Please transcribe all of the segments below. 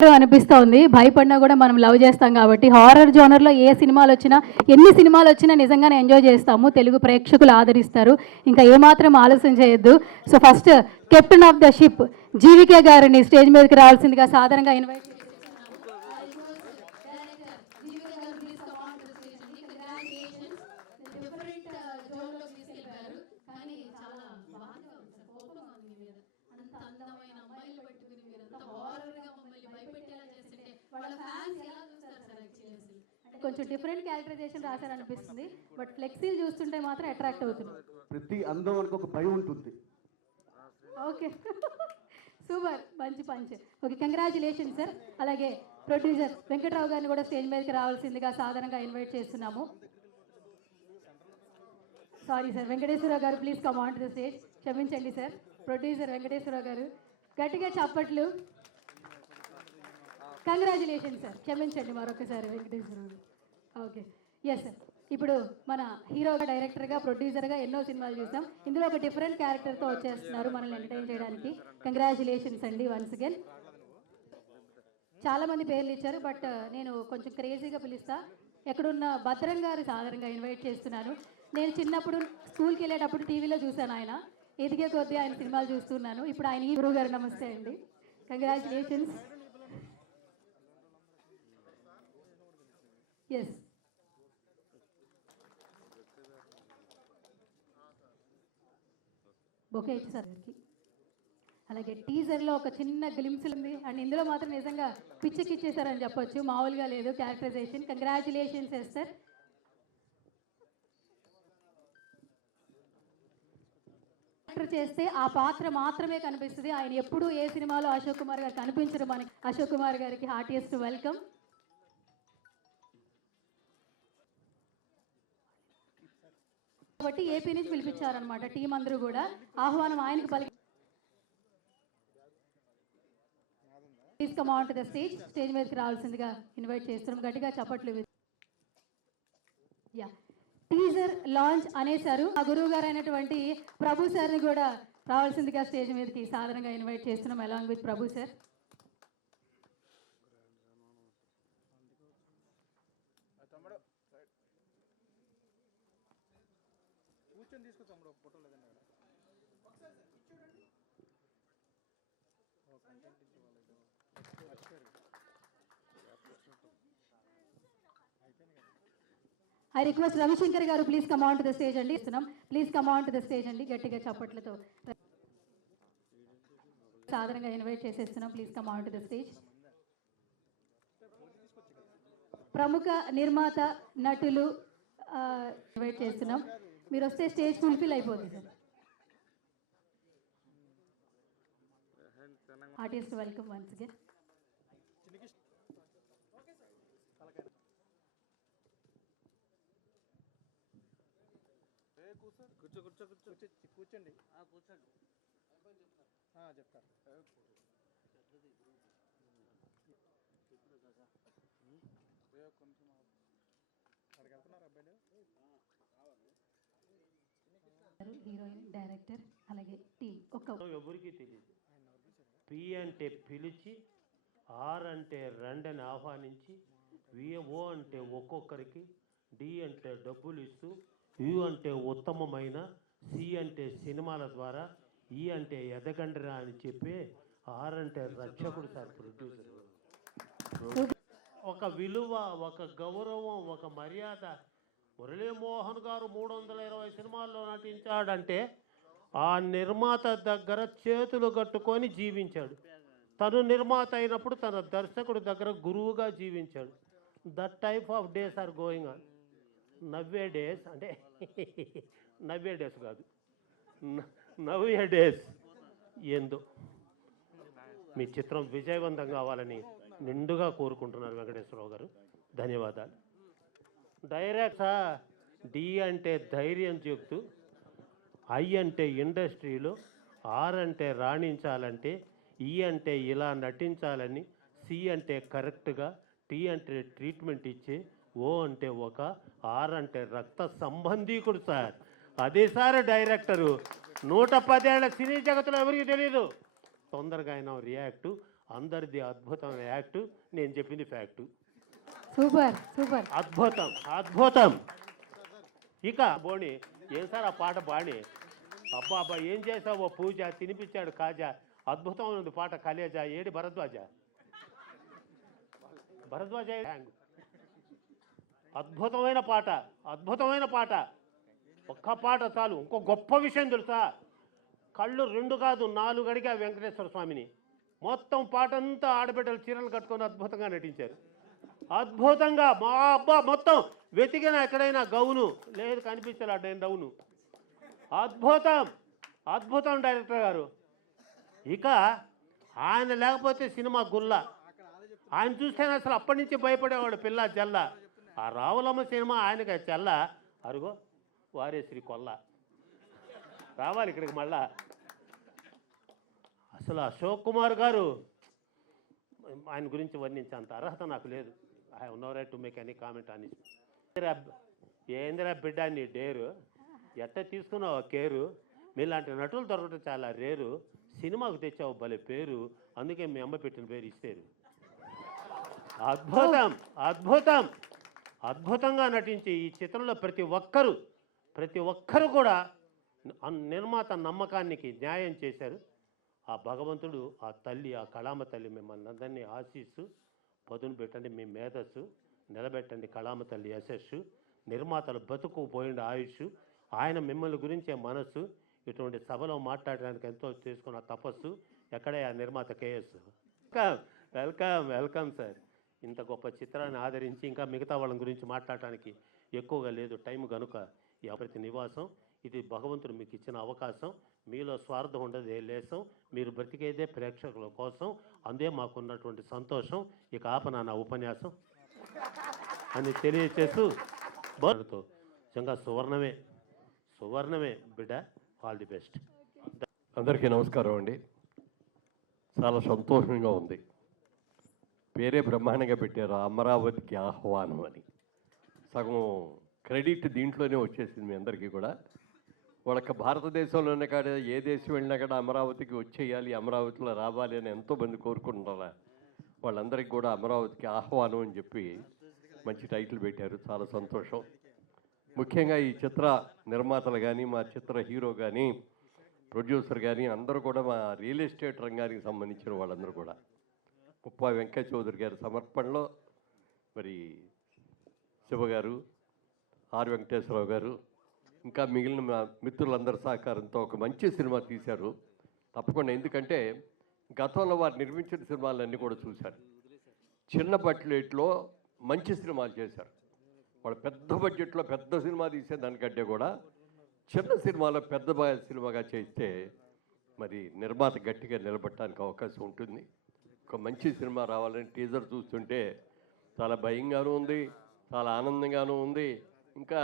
అనిపిస్తోంది. భయపడినా కూడా మనం లవ్ చేస్తాం కాబట్టి హారర్ జోనర్‌లో ఏ సినిమాలు వచ్చినా, ఎన్ని సినిమాలు వచ్చినా నిజంగానే ఎంజాయ్ చేస్తాము. తెలుగు ప్రేక్షకులు ఆదరిస్తారు. ఇంకా ఏమాత్రం ఆలస్యం చేయొద్దు. So first captain of the ship GVK గారిని స్టేజ్ మీదకి రావాల్సిందిగా సాదరంగా ఇన్వైట్ కొంచెం డిఫరెంట్ క్యారెక్టరైజేషన్ రాశారనిపిస్తుంది. బట్ ఫ్లెక్సీలు చూస్తుంటే మాత్రం అట్రాక్ట్ అవుతుంది. ప్రతి అందం వరకు ఒక భయం ఉంటుంది. ఓకే సూపర్, మంచి పంచ్. Okay, congratulation sir. అలాగే ప్రొడ్యూసర్ వెంకట్రావు గారిని కూడా స్టేజ్ మీదకి రావాల్సిందిగా సాధారణంగా ఇన్వైట్ చేస్తున్నాము. సారీ సార్, వెంకటేశ్వరరావు గారు please come on to the stage. క్షమించండి సార్. ప్రొడ్యూసర్ వెంకటేశ్వరరావు గారు గట్టిగా చప్పట్లు. Congratulation sir. క్షమించండి మరొకసారి వెంకటేశ్వరరావు. Okay, yes sir. ఇప్పుడు మన హీరోగా, డైరెక్టర్గా, ప్రొడ్యూసర్గా ఎన్నో సినిమాలు చూసాం. ఇందులో ఒక డిఫరెంట్ క్యారెక్టర్తో వచ్చేస్తున్నారు మనల్ని ఎంటర్టైన్ చేయడానికి. కంగ్రాచులేషన్స్ అండి వన్స్ అగైన్. చాలామంది పేర్లు ఇచ్చారు, బట్ నేను కొంచెం క్రేజీగా పిలుస్తా. ఎక్కడున్న భద్రం గారు సాధారణంగా ఇన్వైట్ చేస్తున్నాను. నేను చిన్నప్పుడు స్కూల్కి వెళ్ళేటప్పుడు టీవీలో చూశాను. ఆయన ఎదిగే కొద్దీ ఆయన సినిమాలు చూస్తున్నాను. ఇప్పుడు ఆయన గురువు గారు నమస్తే అండి. కంగ్రాచులేషన్స్. ఎస్, బొకే ఇచ్చి సార్ గారికి. అలాగే టీజర్లో ఒక చిన్న గ్లిమ్స్ ఉంది అండ్ ఇందులో మాత్రం నిజంగా పిచ్చెక్కిచ్చేసారని చెప్పొచ్చు. మామూలుగా లేదు క్యారెక్టరైజేషన్. Congratulations sir. క్యారెక్టర్ చేస్తే ఆ పాత్ర మాత్రమే కనిపిస్తుంది. ఆయన ఎప్పుడూ ఏ సినిమాలో అశోక్ కుమార్ గారు కనిపించరు మనకి. అశోక్ కుమార్ గారికి హార్టియెస్ట్ వెల్కమ్. కాబట్టి ఏపీ నుంచి పిలిపించారనమాట టీం అందరూ కూడా. ఆహ్వానం ఆయనకు పలికి. Please come on to the stage. Stage మీదకి రావాల్సిందిగా ఇన్వైట్ చేస్తున్నాం. గట్టిగా చప్పట్లు. యా, టీజర్ లాంచ్ అనేసారు. ఆ గురువు గారు అయినటువంటి ప్రభు సార్ని కూడా రావాల్సిందిగా స్టేజ్ మీదకి సాధారణంగా ఇన్వైట్ చేస్తున్నాం along with Prabhu sir. I request Ravishankar గారు please come on to the stage అండి. ఇస్తున్నాం, please come on to the stage అండి. గట్టిగా చప్పట్లతో సాధారణంగా ఇన్వైట్ చేసేస్తున్నాం. Please come on to the stage. ప్రముఖ నిర్మాత, నటులు ఇన్వైట్ చేస్తున్నాం. మీరు వస్తే స్టేజ్ ఫుల్ఫిల్ అయిపోతుంది సార్. Artist welcome once again. కూర్చోండి. చెప్తారు. హీరోయిన్, డైరెక్టర్, అలాగే టీం ఎవరికి తెలియదు. పి అంటే పిలిచి, ఆర్ అంటే రండని ఆహ్వానించి, విఓ అంటే ఒక్కొక్కరికి, డి అంటే డబ్బులు ఇస్తూ, యు అంటే ఉత్తమమైన, సి అంటే సినిమాల ద్వారా, ఈ అంటే ఎదగండిరా అని చెప్పి, ఆర్ అంటే రక్షకుడు సార్ ప్రొడ్యూసర్. ఒక విలువ, ఒక గౌరవం, ఒక మర్యాద. మురళీమోహన్ గారు 320 సినిమాల్లో నటించాడంటే ఆ నిర్మాత దగ్గర చేతులు కట్టుకొని జీవించాడు. తను నిర్మాత అయినప్పుడు తన దర్శకుడి దగ్గర గురువుగా జీవించాడు. That type of days are going on నవ్వే డేస్. అంటే నవ్వే డేస్ కాదు, నవ్వే డేస్. ఏందో మీ చిత్రం విజయవంతం కావాలని నిండుగా కోరుకుంటున్నారు వెంకటేశ్వరరావు గారు. ధన్యవాదాలు. డైరెక్టర్ డి అంటే ధైర్యం చెప్తూ, ఐ అంటే ఇండస్ట్రీలో, ఆర్ అంటే రాణించాలంటే, ఈ అంటే ఇలా నటించాలని, సి అంటే కరెక్ట్గా, టీ అంటే ట్రీట్మెంట్ ఇచ్చే, ఓ అంటే ఒక, ఆర్ అంటే రక్త సంబంధీకుడు సార్. అదే సార్ డైరెక్టరు. 110 ఏళ్ల సినీ జగత్తులో ఎవరికి తెలీదు. తొందరగా ఆయన రియాక్టు. అందరిది అద్భుతమైన యాక్టు, నేను చెప్పింది ఫ్యాక్టు. Super super. అద్భుతం అద్భుతం. ఇక బోణి ఏం సార్ ఆ పాట బాణి, అబ్బా అబ్బా ఏం చేసావు పూజ, తినిపించాడు కాజా, అద్భుతమైన ఉంది పాట కలేజా, ఏడి భరద్వాజ, భరద్వాజ హ్యాంగ్. అద్భుతమైన పాట, అద్భుతమైన పాట. ఒక్క పాట చాలు. ఇంకో గొప్ప విషయం తెలుసా, కళ్ళు 2 కాదు 4 అడిగా వెంకటేశ్వర స్వామిని. మొత్తం పాట అంతా ఆడబిడ్డలు చీరలు కట్టుకొని అద్భుతంగా నటించారు. అద్భుతంగా మా అబ్బా మొత్తం వెతికిన ఎక్కడైనా గౌను లేదు, కనిపించలేదు నేను డౌను. అద్భుతం అద్భుతం డైరెక్టర్ గారు. ఇక ఆయన లేకపోతే సినిమా గుల్ల. ఆయన చూస్తేనే అసలు అప్పటి నుంచి భయపడేవాడు పిల్ల జల్ల. ఆ రావులమ్మ సినిమా ఆయనకి చెల్ల, అరుగో వారేశ్రీ కొల్ల. రావాలి ఇక్కడికి మళ్ళా. అసలు అశోక్ కుమార్ గారు, ఆయన గురించి వర్ణించేంత అర్హత నాకు లేదు. I have no right to make any comment అని. ఏందిరా బిడ్డ నీ డేరు, ఎట్ట తీసుకున్నావు కేరు, మీలాంటి నటులు దొరకటం చాలా రేరు, సినిమాకు తెచ్చావు భలే పేరు, అందుకే మీ అమ్మ పెట్టిన పేరు ఇస్తారు. అద్భుతం అద్భుతం. అద్భుతంగా నటించి ఈ చిత్రంలో ప్రతి ఒక్కరు కూడా నిర్మాత నమ్మకానికి న్యాయం చేశారు. ఆ భగవంతుడు, ఆ తల్లి, ఆ కళామ తల్లి మిమ్మల్ని అందరినీ ఆశీస్సు పదును పెట్టండి, మీ మేధస్సు నిలబెట్టండి, కళామ తల్లి యశస్సు, నిర్మాతలు బతుకు పోయిన ఆయుష్, ఆయన మిమ్మల్ని గురించే మనస్సు, ఇటువంటి సభలో మాట్లాడడానికి ఎంతో చేసుకున్న తపస్సు, ఎక్కడే ఆ నిర్మాత కేఎస్. Welcome welcome sir. ఇంత గొప్ప చిత్రాన్ని ఆదరించి ఇంకా మిగతా వాళ్ళ గురించి మాట్లాడటానికి ఎక్కువగా లేదు టైం కనుక ఈ ప్రతి నివాసం ఇది భగవంతుడు మీకు ఇచ్చిన అవకాశం. మీలో స్వార్థం ఉండదు ఏ లేసం, మీరు బ్రతికేదే ప్రేక్షకుల కోసం, అందే మాకున్నటువంటి సంతోషం. ఇక ఆపన నా ఉపన్యాసం అని తెలియచేస్తూ బాగుతో నిజంగా సువర్ణమే బిడ్డ. All the best. అందరికీ నమస్కారం అండి. చాలా సంతోషంగా ఉంది. పేరే బ్రహ్మాండంగా పెట్టారు, అమరావతికి ఆహ్వానం అని. సగం క్రెడిట్ దీంట్లోనే వచ్చేసింది మీ అందరికీ కూడా. వాళ్ళకి భారతదేశంలోనే కాదు, ఏ దేశం వెళ్ళినా కూడా అమరావతికి వచ్చేయాలి, అమరావతిలో రావాలి అని ఎంతోమంది కోరుకుంటున్నారా. వాళ్ళందరికీ కూడా అమరావతికి ఆహ్వానం అని చెప్పి మంచి టైటిల్ పెట్టారు. చాలా సంతోషం. ముఖ్యంగా ఈ చిత్ర నిర్మాతలు కానీ, మా చిత్ర హీరో కానీ, ప్రొడ్యూసర్ కానీ అందరూ కూడా మా రియల్ ఎస్టేట్ రంగానికి సంబంధించిన వాళ్ళందరూ కూడా ముప్పా వెంకయ్య చౌదరి గారి సమర్పణలో మరి శివ గారు, ఆర్ వెంకటేశ్వరరావు గారు, ఇంకా మిగిలిన మా మిత్రులందరి సహకారంతో ఒక మంచి సినిమా తీశారు తప్పకుండా. ఎందుకంటే గతంలో వారు నిర్మించిన సినిమాలన్నీ కూడా చూశారు. చిన్న బడ్జెట్లో మంచి సినిమాలు చేశారు. వాళ్ళు పెద్ద బడ్జెట్లో పెద్ద సినిమా తీసే దానికంటే కూడా చిన్న సినిమాలో పెద్ద సినిమాగా చేస్తే మరి నిర్మాత గట్టిగా నిలబడటానికి అవకాశం ఉంటుంది. ఒక మంచి సినిమా రావాలని టీజర్ చూస్తుంటే చాలా భయంగానూ ఉంది, చాలా ఆనందంగానూ ఉంది. ఇంకా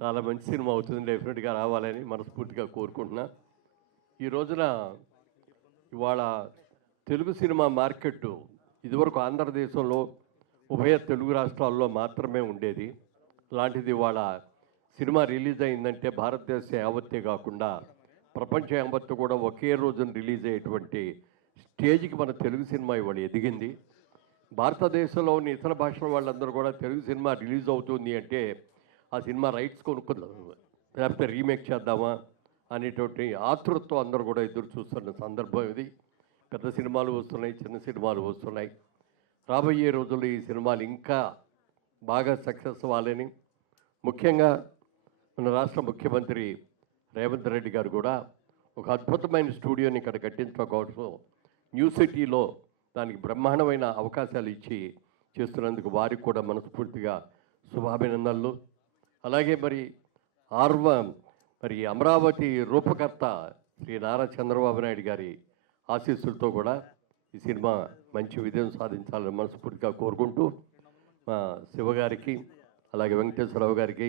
చాలా మంచి సినిమా అవుతుంది, డెఫినెట్గా రావాలని మనస్ఫూర్తిగా కోరుకుంటున్నా. ఈ రోజున ఇవాళ తెలుగు సినిమా మార్కెట్ ఇదివరకు ఆంధ్రదేశంలో ఉభయ తెలుగు రాష్ట్రాల్లో మాత్రమే ఉండేది. లాంటిది ఇవాళ సినిమా రిలీజ్ అయిందంటే భారతదేశ యావత్తే కాకుండా ప్రపంచ యావత్తు కూడా ఒకే రోజున రిలీజ్ అయ్యేటువంటి స్టేజ్కి మన తెలుగు సినిమా ఇవాళ ఎదిగింది. భారతదేశంలోని ఇతర భాషల వాళ్ళందరూ కూడా తెలుగు సినిమా రిలీజ్ అవుతుంది అంటే ఆ సినిమా రైట్స్ కొనుక్కుందాం, లేకపోతే రీమేక్ చేద్దామా అనేటువంటి ఆతృతతో అందరూ కూడా ఎదురు చూస్తున్న సందర్భం ఇది. పెద్ద సినిమాలు వస్తున్నాయి, చిన్న సినిమాలు వస్తున్నాయి. రాబోయే రోజుల్లో ఈ సినిమాలు ఇంకా బాగా సక్సెస్ అవ్వాలని, ముఖ్యంగా మన రాష్ట్ర ముఖ్యమంత్రి రేవంత్ రెడ్డి గారు కూడా ఒక అద్భుతమైన స్టూడియోని ఇక్కడ కట్టించడం కోసం న్యూ సిటీలో దానికి బ్రహ్మాండమైన అవకాశాలు ఇచ్చి చేస్తున్నందుకు వారికి కూడా మనస్ఫూర్తిగా శుభాభినందనలు. అలాగే మరి అమరావతి రూపకర్త శ్రీ నారా చంద్రబాబు నాయుడు గారి ఆశీస్సులతో కూడా ఈ సినిమా మంచి విజయం సాధించాలని మనస్ఫూర్తిగా కోరుకుంటూ మా శివగారికి, అలాగే వెంకటేశ్వరరావు గారికి,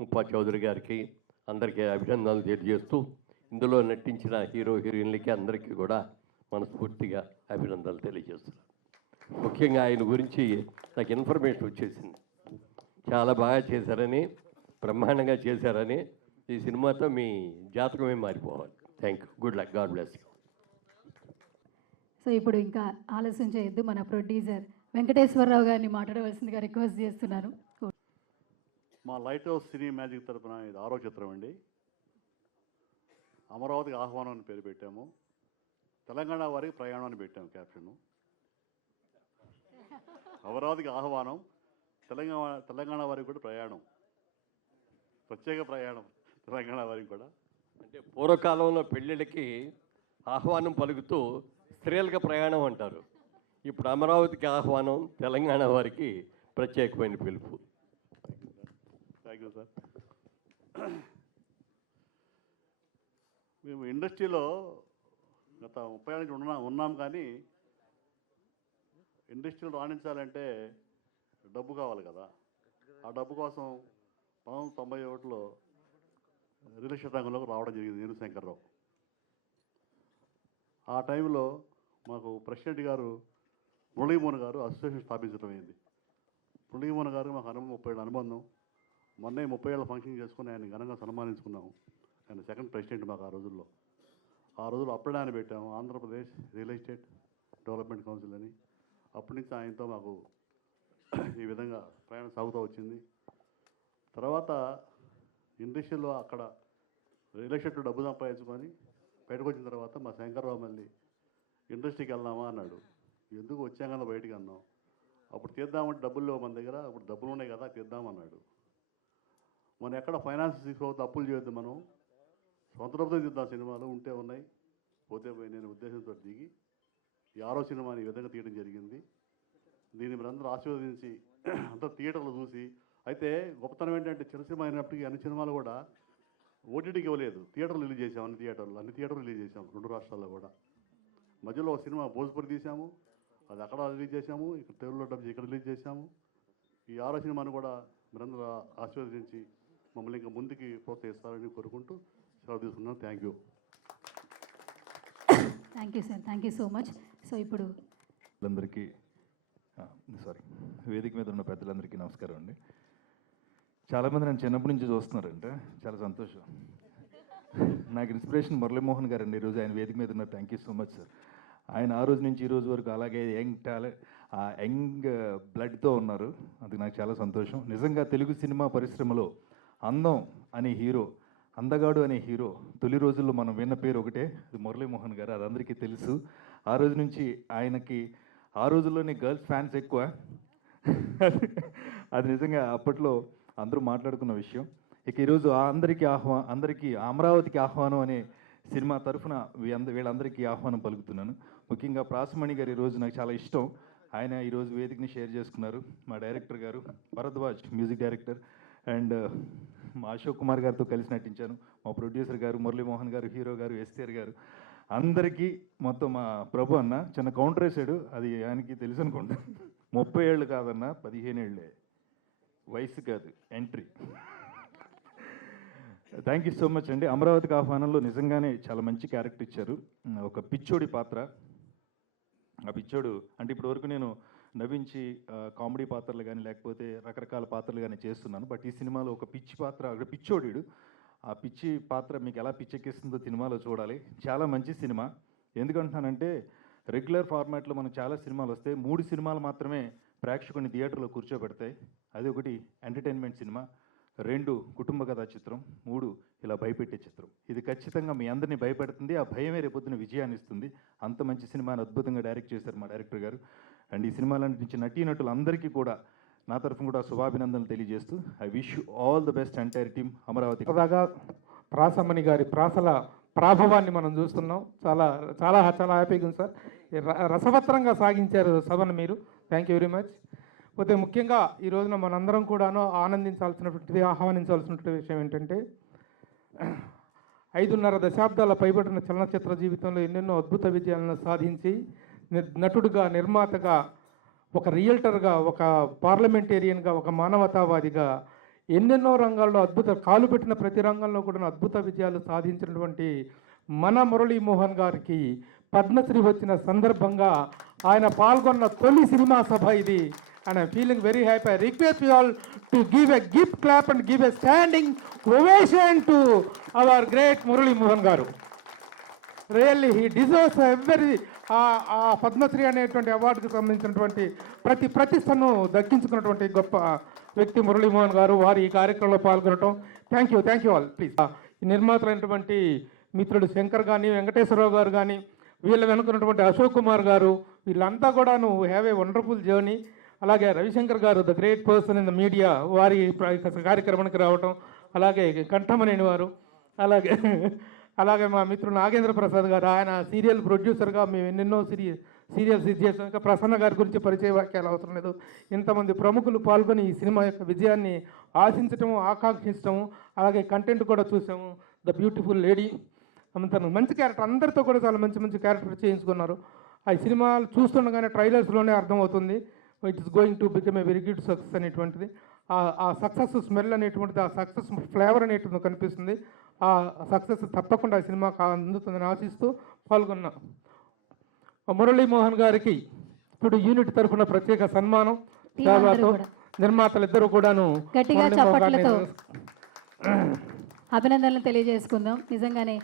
ముప్పా చౌదరి గారికి అందరికీ అభినందనలు తెలియజేస్తూ ఇందులో నటించిన హీరో హీరోయిన్లకి అందరికీ కూడా మనస్ఫూర్తిగా అభినందనలు తెలియజేస్తున్నాను. ముఖ్యంగా ఆయన గురించి నాకు ఇన్ఫర్మేషన్ వచ్చేసింది, చాలా బాగా చేశారని, బ్రహ్మాండంగా చేశారని. ఈ సినిమాతో మీ జాతకమే మారిపోవాలి. Thank you, good luck, god bless you. So ఇప్పుడు ఇంకా ఆలస్యం చేయొద్దు, మన ప్రొడ్యూసర్ వెంకటేశ్వరరావు గారిని మాట్లాడవలసిందిగా రిక్వెస్ట్ చేస్తున్నాను. మా లైట్ హౌస్ సినీ మ్యాజిక్ తరపున ఇది 6వ చిత్రం అండి. అమరావతికి ఆహ్వానం అని పేరు పెట్టాము. తెలంగాణ వారికి ప్రయాణం అని పెట్టాము క్యాప్షన్. అమరావతికి ఆహ్వానం, తెలంగాణ వారికి కూడా ప్రయాణం, ప్రత్యేక ప్రయాణం తెలంగాణ వారికి కూడా. అంటే పూర్వకాలంలో పెళ్ళిళ్ళకి ఆహ్వానం పలుకుతూ స్త్రీలకు ప్రయాణం అంటారు. ఇప్పుడు అమరావతికి ఆహ్వానం, తెలంగాణ వారికి ప్రత్యేకమైన పిలుపు. Thank you sir. మేము ఇండస్ట్రీలో గత 30 ఏళ్ళ నుంచి ఉన్నాం కానీ ఇండస్ట్రీలో రాణించాలంటే డబ్బు కావాలి కదా. ఆ డబ్బు కోసం 1991లో రియల్ ఎస్టేట్ రంగంలోకి రావడం జరిగింది నేను, శంకర్రావు. ఆ టైంలో మాకు ప్రెసిడెంట్ గారు మురళీమోహన్ గారు అసోసియేషన్ స్థాపించడం అయింది. మురళీమోహన్ గారు మాకు 30 ఏళ్ళ అనుబంధం. మొన్నే 30 ఏళ్ళ ఫంక్షన్ చేసుకుని ఆయన ఘనంగా సన్మానించుకున్నాము. ఆయన సెకండ్ ప్రెసిడెంట్ మాకు ఆ రోజుల్లో. ఆ రోజుల్లో అప్పుడే ఆయన పెట్టాము Andhra Pradesh real estate development council అని. అప్పటి నుంచి ఆయనతో మాకు ఈ విధంగా ప్రయాణం సాగుతూ వచ్చింది. తర్వాత ఇండస్ట్రీలో అక్కడ రియల్ ఎస్టేట్లో డబ్బు సంపాదించుకొని బయటకు వచ్చిన తర్వాత మా శంకర్రావు మళ్ళీ ఇండస్ట్రీకి వెళ్దామా అన్నాడు. ఎందుకు వచ్చాం కదా బయటికి అన్నాం. అప్పుడు తీద్దామంటే డబ్బులు లేవు మన దగ్గర, అప్పుడు డబ్బులు ఉన్నాయి కదా తీద్దామన్నాడు. మనం ఎక్కడ ఫైనాన్స్ తీసుకోవద్దు, అప్పులు చేయొద్దు, మనం సొంత డబ్బుతో తీద్దాం, సినిమాలు ఉంటే ఉన్నాయి పోతే పోయి నేను ఉద్దేశంతో దిగి ఈ 6వ సినిమాని ఈ విధంగా తీయడం జరిగింది. దీన్ని మీరందరూ ఆశీర్వదించి అంతా థియేటర్లు చూసి, అయితే గొప్పతనం ఏంటంటే చిన్న సినిమా అయినప్పటికీ అన్ని సినిమాలు కూడా ఓటీటీకి ఇవ్వలేదు, థియేటర్లు రిలీజ్ చేసాం. అన్ని థియేటర్లు రిలీజ్ చేసాం 2 రాష్ట్రాల్లో కూడా. మధ్యలో ఒక సినిమా భోజ్పూర్ తీసాము, అది అక్కడ రిలీజ్ చేసాము, ఇక్కడ తెలుగులో డబ్బు ఇక్కడ రిలీజ్ చేసాము. ఈ 6వ సినిమాను కూడా మీరందరూ ఆశీర్వదించి మమ్మల్ని ఇంకా ముందుకి ప్రోత్సహిస్తారని కోరుకుంటూ సెలవు తీసుకున్నాను. Thank you. Thank you sir, thank you so much. So ఇప్పుడు అందరికీ వేదిక మీద ఉన్న పెద్దలందరికీ నమస్కారం అండి. చాలామంది నన్ను చిన్నప్పటి నుంచి చూస్తున్నారంటే చాలా సంతోషం. నాకు ఇన్స్పిరేషన్ మురళీమోహన్ గారు అండి. ఈరోజు ఆయన వేదిక మీద ఉన్నారు. Thank you so much sir. ఆయన ఆ రోజు నుంచి ఈ రోజు వరకు అలాగే యంగ్ బ్లడ్తో ఉన్నారు. అది నాకు చాలా సంతోషం. నిజంగా తెలుగు సినిమా పరిశ్రమలో అందం అనే హీరో, అందగాడు అనే హీరో తొలి రోజుల్లో మనం విన్న పేరు ఒకటే, అది మురళీమోహన్ గారు. అది అందరికీ తెలుసు. ఆ రోజు నుంచి ఆయనకి ఆ రోజుల్లోనే గర్ల్స్ ఫ్యాన్స్ ఎక్కువ. అది నిజంగా అప్పట్లో అందరూ మాట్లాడుకున్న విషయం. ఇక ఈరోజు అందరికీ అమరావతికి ఆహ్వానం అనే సినిమా తరఫున వీళ్ళందరికీ ఆహ్వానం పలుకుతున్నాను. ముఖ్యంగా ప్రాసమణి గారు ఈరోజు నాకు చాలా ఇష్టం. ఆయన ఈరోజు వేదికని షేర్ చేసుకున్నారు. మా డైరెక్టర్ గారు భరద్వాజ్, మ్యూజిక్ డైరెక్టర్, అండ్ మా అశోక్ కుమార్ గారితో కలిసి నటించాను. మా ప్రొడ్యూసర్ గారు మురళీమోహన్ గారు, హీరో గారు ఎస్ఆర్ గారు, అందరికీ మొత్తం మా ప్రభు అన్న చిన్న కౌంటర్ వేసాడు. అది ఆయనకి తెలుసు అనుకుంటా. 30 ఏళ్ళు కాదన్న, 15 ఏళ్ళే, వయసు కాదు, entry. Thank you so much అండి. అమరావతికి ఆహ్వానంలో నిజంగానే చాలా మంచి క్యారెక్టర్ ఇచ్చారు. ఒక పిచ్చోడి పాత్ర. ఆ పిచ్చోడు అంటే ఇప్పటి వరకు నేను నవ్వించి కామెడీ పాత్రలు కానీ లేకపోతే రకరకాల పాత్రలు కానీ చేస్తున్నాను. బట్ ఈ సినిమాలో ఒక పిచ్చి పాత్ర, అక్కడ పిచ్చోడు. ఆ పిచ్చి పాత్ర మీకు ఎలా పిచ్చెక్కిస్తుందో సినిమాలో చూడాలి. చాలా మంచి సినిమా. ఎందుకంటున్నానంటే రెగ్యులర్ ఫార్మాట్లో మనకు చాలా సినిమాలు వస్తాయి. 3 సినిమాలు మాత్రమే ప్రేక్షకుని థియేటర్లో కూర్చోబెడతాయి. అది ఒకటి ఎంటర్టైన్మెంట్ సినిమా, 2 కుటుంబ కథా చిత్రం, 3 ఇలా భయపెట్టే చిత్రం. ఇది ఖచ్చితంగా మీ అందరినీ భయపెడుతుంది. ఆ భయమే రేపొద్దున విజయాన్ని ఇస్తుంది. అంత మంచి సినిమాని అద్భుతంగా డైరెక్ట్ చేశారు మా డైరెక్టర్ గారు. అండ్ ఈ సినిమాలో నటించిన నటీనటులు అందరికీ కూడా నా తరఫున కూడా శుభాభినందనలు తెలియజేస్తూ I wish you all the best entire team Amaravati. సరదాగా ప్రాసమణి గారి ప్రాసల ప్రాభవాన్ని మనం చూస్తున్నాం. చాలా చాలా చాలా హ్యాపీగా ఉంది సార్. రసవత్తరంగా సాగించారు సభను మీరు. Thank you very much. పోతే ముఖ్యంగా ఈ రోజున మనందరం కూడాను ఆనందించాల్సినటువంటిది, ఆహ్వానించాల్సినటువంటి విషయం ఏంటంటే 5.5 దశాబ్దాల పైబడిన చలనచిత్ర జీవితంలో ఎన్నెన్నో అద్భుత విజయాలను సాధించి నటుడుగా, నిర్మాతగా, ఒక రియల్టర్గా, ఒక పార్లమెంటేరియన్గా, ఒక మానవతావాదిగా ఎన్నెన్నో రంగాల్లో కాలు పెట్టిన ప్రతి రంగంలో కూడా అద్భుత విజయాలు సాధించినటువంటి మన మురళీమోహన్ గారికి పద్మశ్రీ వచ్చిన సందర్భంగా ఆయన పాల్గొన్న తొలి సినిమా సభ ఇది. And I'm feeling very happy. I request you all to give a gift clap and give a standing ovation to our great Murali Mohan Garu. Really he deserves every ఆ పద్మశ్రీ అనేటువంటి అవార్డుకు సంబంధించినటువంటి ప్రతిష్టను దక్కించుకున్నటువంటి గొప్ప వ్యక్తి మురళీమోహన్ గారు. వారు ఈ కార్యక్రమంలో పాల్గొనడం థ్యాంక్ యూ ఆల్. ప్లీజ్ ఈ నిర్మాతలైనటువంటి మిత్రుడు శంకర్ కానీ, వెంకటేశ్వరరావు గారు కానీ, వీళ్ళ వెనుకున్నటువంటి అశోక్ కుమార్ గారు, వీళ్ళంతా కూడాను హ్యావ్ ఏ వండర్ఫుల్ జర్నీ. అలాగే రవిశంకర్ గారు, the great person in the media, వారి కార్యక్రమానికి రావటం, అలాగే కంఠమనేని వారు, అలాగే మా మిత్రుడు నాగేంద్ర ప్రసాద్ గారు, ఆయన సీరియల్ ప్రొడ్యూసర్గా మేము ఎన్నెన్నో సీరియల్స్ ఇది చేసాం. ఇంకా ప్రసన్న గారి గురించి పరిచయ వాక్యాలు అవసరం లేదు. ఇంతమంది ప్రముఖులు పాల్గొని ఈ సినిమా యొక్క విజయాన్ని ఆశించటము, ఆకాంక్షించటము, అలాగే కంటెంట్ కూడా చూసాము. ద బ్యూటిఫుల్ లేడీ, తను మంచి క్యారెక్టర్, అందరితో కూడా చాలా మంచి క్యారెక్టర్ చేయించుకున్నారు. ఆ సినిమాలు చూస్తుండగానే ట్రైలర్స్లోనే అర్థమవుతుంది it is going to become a very good success అనేటువంటిది. ఆ సక్సెస్ స్మెల్ అనేటువంటిది, ఆ సక్సెస్ ఫ్లేవర్ అనేటువంటిది కనిపిస్తుంది. ఆ సక్సెస్ తప్పకుండా ఆ సినిమాకు అందుతుందని ఆశిస్తూ పాల్గొన్న మురళీమోహన్ గారికి ఇప్పుడు యూనిట్ తరఫున ప్రత్యేక సన్మానం. సేవతో నిర్మాతలు ఇద్దరు కూడాను గట్టిగా చప్పట్లతో అభినందనలు తెలియజేసుకుందాం. నిజంగానే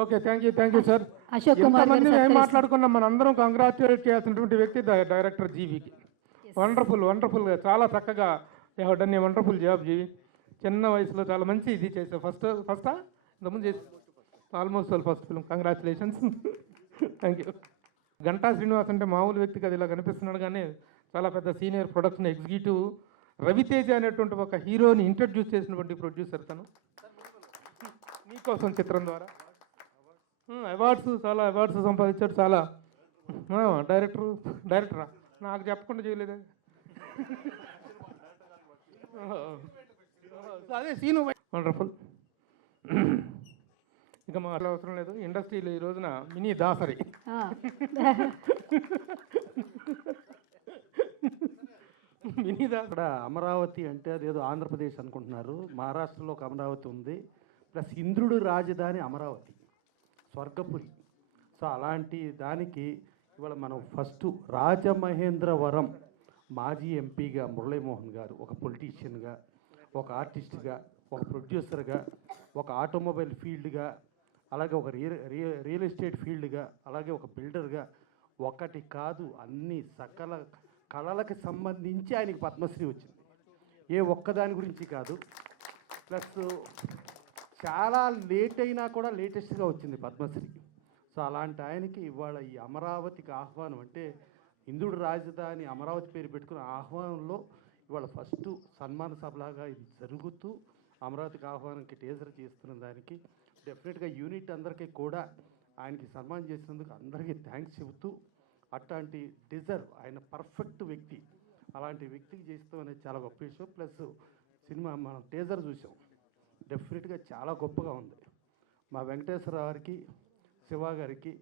okay, thank you sir. Ashok Kumar ఎంతమంది గారు మేము మాట్లాడుకున్నాం, మనందరం కంగ్రాచులేట్ చేయాల్సినటువంటి వ్యక్తి డైరెక్టర్ జీవికి. వండర్ఫుల్గా చాలా చక్కగా డన్ ఏ వండర్ఫుల్ జాబ్ జీవి. చిన్న వయసులో చాలా మంచి ఇది చేసావు. ఫస్టా ఇంతకుముందు చేసి almost first film. Congratulations. Thank you. Ganta Srinivas అంటే మామూలు వ్యక్తి కదా, ఇలా కనిపిస్తున్నాడు కానీ చాలా పెద్ద సీనియర్ ప్రొడక్షన్ ఎగ్జిక్యూటివ్. రవితేజ అనేటువంటి ఒక హీరోని ఇంట్రడ్యూస్ చేసినటువంటి ప్రొడ్యూసర్ తను. నీకోసం చిత్రం ద్వారా చాలా అవార్డ్స్ సంపాదించాడు. చాలా డైరెక్టరా నాకు చెప్పకుండా చేయలేదే. అదే సీను వండర్ఫుల్. ఇక మా అవసరం లేదు. ఇండస్ట్రీలో ఈ రోజున మినీ దాసరి. అక్కడ అమరావతి అంటే అదేదో ఆంధ్రప్రదేశ్ అనుకుంటున్నారు. మహారాష్ట్రలో ఒక అమరావతి ఉంది, ప్లస్ ఇంద్రుడు రాజధాని అమరావతి, స్వర్గపురి. సో అలాంటి దానికి ఇవాళ మనం ఫస్ట్ రాజమహేంద్రవరం మాజీ ఎంపీగా మురళీమోహన్ గారు, ఒక పొలిటీషియన్గా, ఒక ఆర్టిస్ట్గా, ఒక ప్రొడ్యూసర్గా, ఒక ఆటోమొబైల్ ఫీల్డ్గా, అలాగే ఒక రియల్ ఎస్టేట్ ఫీల్డ్గా, అలాగే ఒక బిల్డర్గా, ఒకటి కాదు అన్ని సకల కళలకు సంబంధించి ఆయనకి పద్మశ్రీ వచ్చింది. ఏ ఒక్కదాని గురించి కాదు. ప్లస్ చాలా లేట్ అయినా కూడా లేటెస్ట్గా వచ్చింది పద్మశ్రీ. సో అలాంటి ఆయనకి ఇవాళ ఈ అమరావతికి ఆహ్వానం, అంటే ఇంద్రుడు రాజధాని అమరావతి పేరు పెట్టుకున్న ఆహ్వానంలో ఇవాళ ఫస్ట్ సన్మాన సభలాగా ఇది జరుగుతూ అమరావతికి ఆహ్వానంకి టేజర్ చేస్తున్న దానికి డెఫినెట్గా యూనిట్ అందరికీ కూడా ఆయనకి సన్మానం చేసినందుకు అందరికీ థ్యాంక్స్ చెబుతూ, అట్లాంటి డిజర్వ్ ఆయన పర్ఫెక్ట్ వ్యక్తి, అలాంటి వ్యక్తికి చేస్తాం అనేది చాలా గొప్ప విషయం. ప్లస్ సినిమా మనం టేజర్ చూసాం, డెఫినెట్గా చాలా గొప్పగా ఉంది. మా వెంకటేశ్వర గారికి, శివ గారికి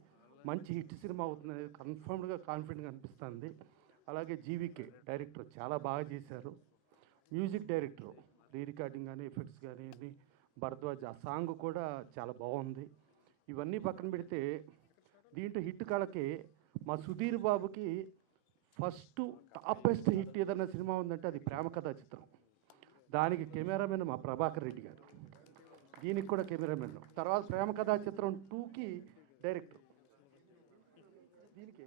మంచి హిట్ సినిమా అవుతుంది అనేది కన్ఫర్మ్డ్గా కాన్ఫిడెంట్గా అనిపిస్తుంది. అలాగే జీవికే డైరెక్టర్ చాలా బాగా చేశారు. మ్యూజిక్ డైరెక్టర్ రీ రికార్డింగ్ కానీ ఎఫెక్ట్స్ కానీ అన్ని భరద్వాజ్, ఆ సాంగ్ కూడా చాలా బాగుంది. ఇవన్నీ పక్కన పెడితే దీంట్లో హిట్ కాలకి మా సుధీర్ బాబుకి ఫస్ట్ టాపెస్ట్ హిట్ ఏదైనా సినిమా ఉందంటే అది ప్రేమ కథా చిత్రం. దానికి కెమెరామెన్ మా ప్రభాకర్ రెడ్డి గారు, దీనికి కూడా కెమెరామెన్. తర్వాత ప్రేమ కథా చిత్రం 2కి డైరెక్టర్, దీనికి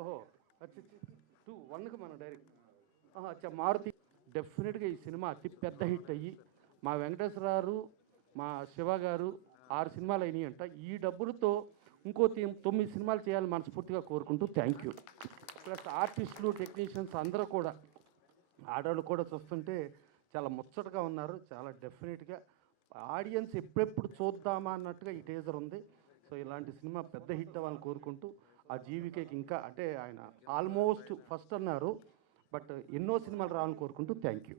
ఓహో అచ్చా 1కి మన డైరెక్టర్ అచ్చా మారుతి. డెఫినెట్గా ఈ సినిమా అతి పెద్ద హిట్ అయ్యి మా వెంకటేశ్వర గారు, మా శివ గారు 6 సినిమాలు అయినాయి అంట. ఈ డబ్బులతో ఇంకో 9 సినిమాలు చేయాలని మనస్ఫూర్తిగా కోరుకుంటూ థ్యాంక్ యూ. ప్లస్ ఆర్టిస్టులు, టెక్నీషియన్స్ అందరూ కూడా, ఆడవాళ్ళు కూడా చూస్తుంటే చాలా ముచ్చటగా ఉన్నారు. చాలా డెఫినెట్గా ఆడియన్స్ ఎప్పుడెప్పుడు చూద్దామా అన్నట్టుగా ఈ టేజర్ ఉంది. సో ఇలాంటి సినిమా పెద్ద హిట్ అవ్వాలని కోరుకుంటూ, ఆ జీవికేకి ఇంకా అంటే ఆయన ఆల్మోస్ట్ ఫస్ట్ అన్నారు, బట్ ఎన్నో సినిమాలు రావాలని కోరుకుంటూ thank you.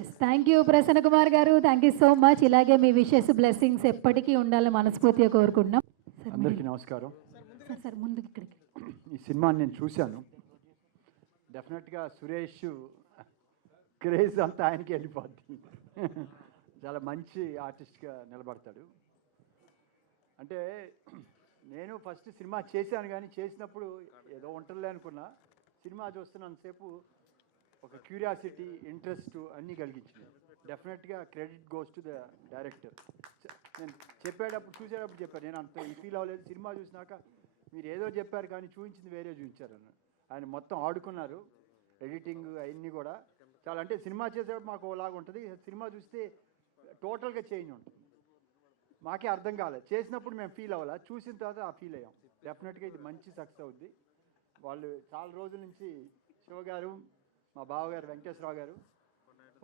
Yes, thank you Prasanna Kumar గారు, థ్యాంక్ యూ సో మచ్. ఇలాగే మీ విషెస్, బ్లెస్సింగ్స్ ఎప్పటికీ ఉండాలని మనస్ఫూర్తిగా కోరుకుంటున్నాం. అందరికీ నమస్కారం. సార్ ముందుకు ఇక్కడికి. ఈ సినిమాని నేను చూశాను. డెఫినెట్గా సురేష్ క్రేజ్ అంతా ఆయనకి వెళ్ళిపోద్ది. చాలా మంచి ఆర్టిస్ట్గా నిలబడతాడు. అంటే నేను ఫస్ట్ సినిమా చేశాను కానీ చేసినప్పుడు ఏదో ఉంటుందిలే అనుకున్నా. సినిమా చూస్తున్నంతసేపు ఒక క్యూరియాసిటీ, ఇంట్రెస్ట్ అన్నీ కలిగించింది. డెఫినెట్గా credit goes to the director. నేను చెప్పేటప్పుడు చూసేటప్పుడు చెప్పాను, నేను అంత ఫీల్ అవ్వలేదు. సినిమా చూసినాక మీరు ఏదో చెప్పారు కానీ చూపించింది వేరే చూపించారు అన్న. ఆయన మొత్తం ఆడుకున్నారు, ఎడిటింగ్ అవన్నీ కూడా చాలా. అంటే సినిమా చేసేటప్పుడు మాకు ఓలాగా ఉంటుంది, సినిమా చూస్తే టోటల్గా చేంజ్ ఉంటుంది. మాకే అర్థం కాలేదు, చేసినప్పుడు మేము ఫీల్ అవ్వాలి, చూసిన తర్వాత ఆ ఫీల్ అయ్యాం. డెఫినెట్గా ఇది మంచి సక్సెస్ అవుద్ది. వాళ్ళు చాలా రోజుల నుంచి శివ గారు, మా బావగారు వెంకటేశ్వరరావు గారు,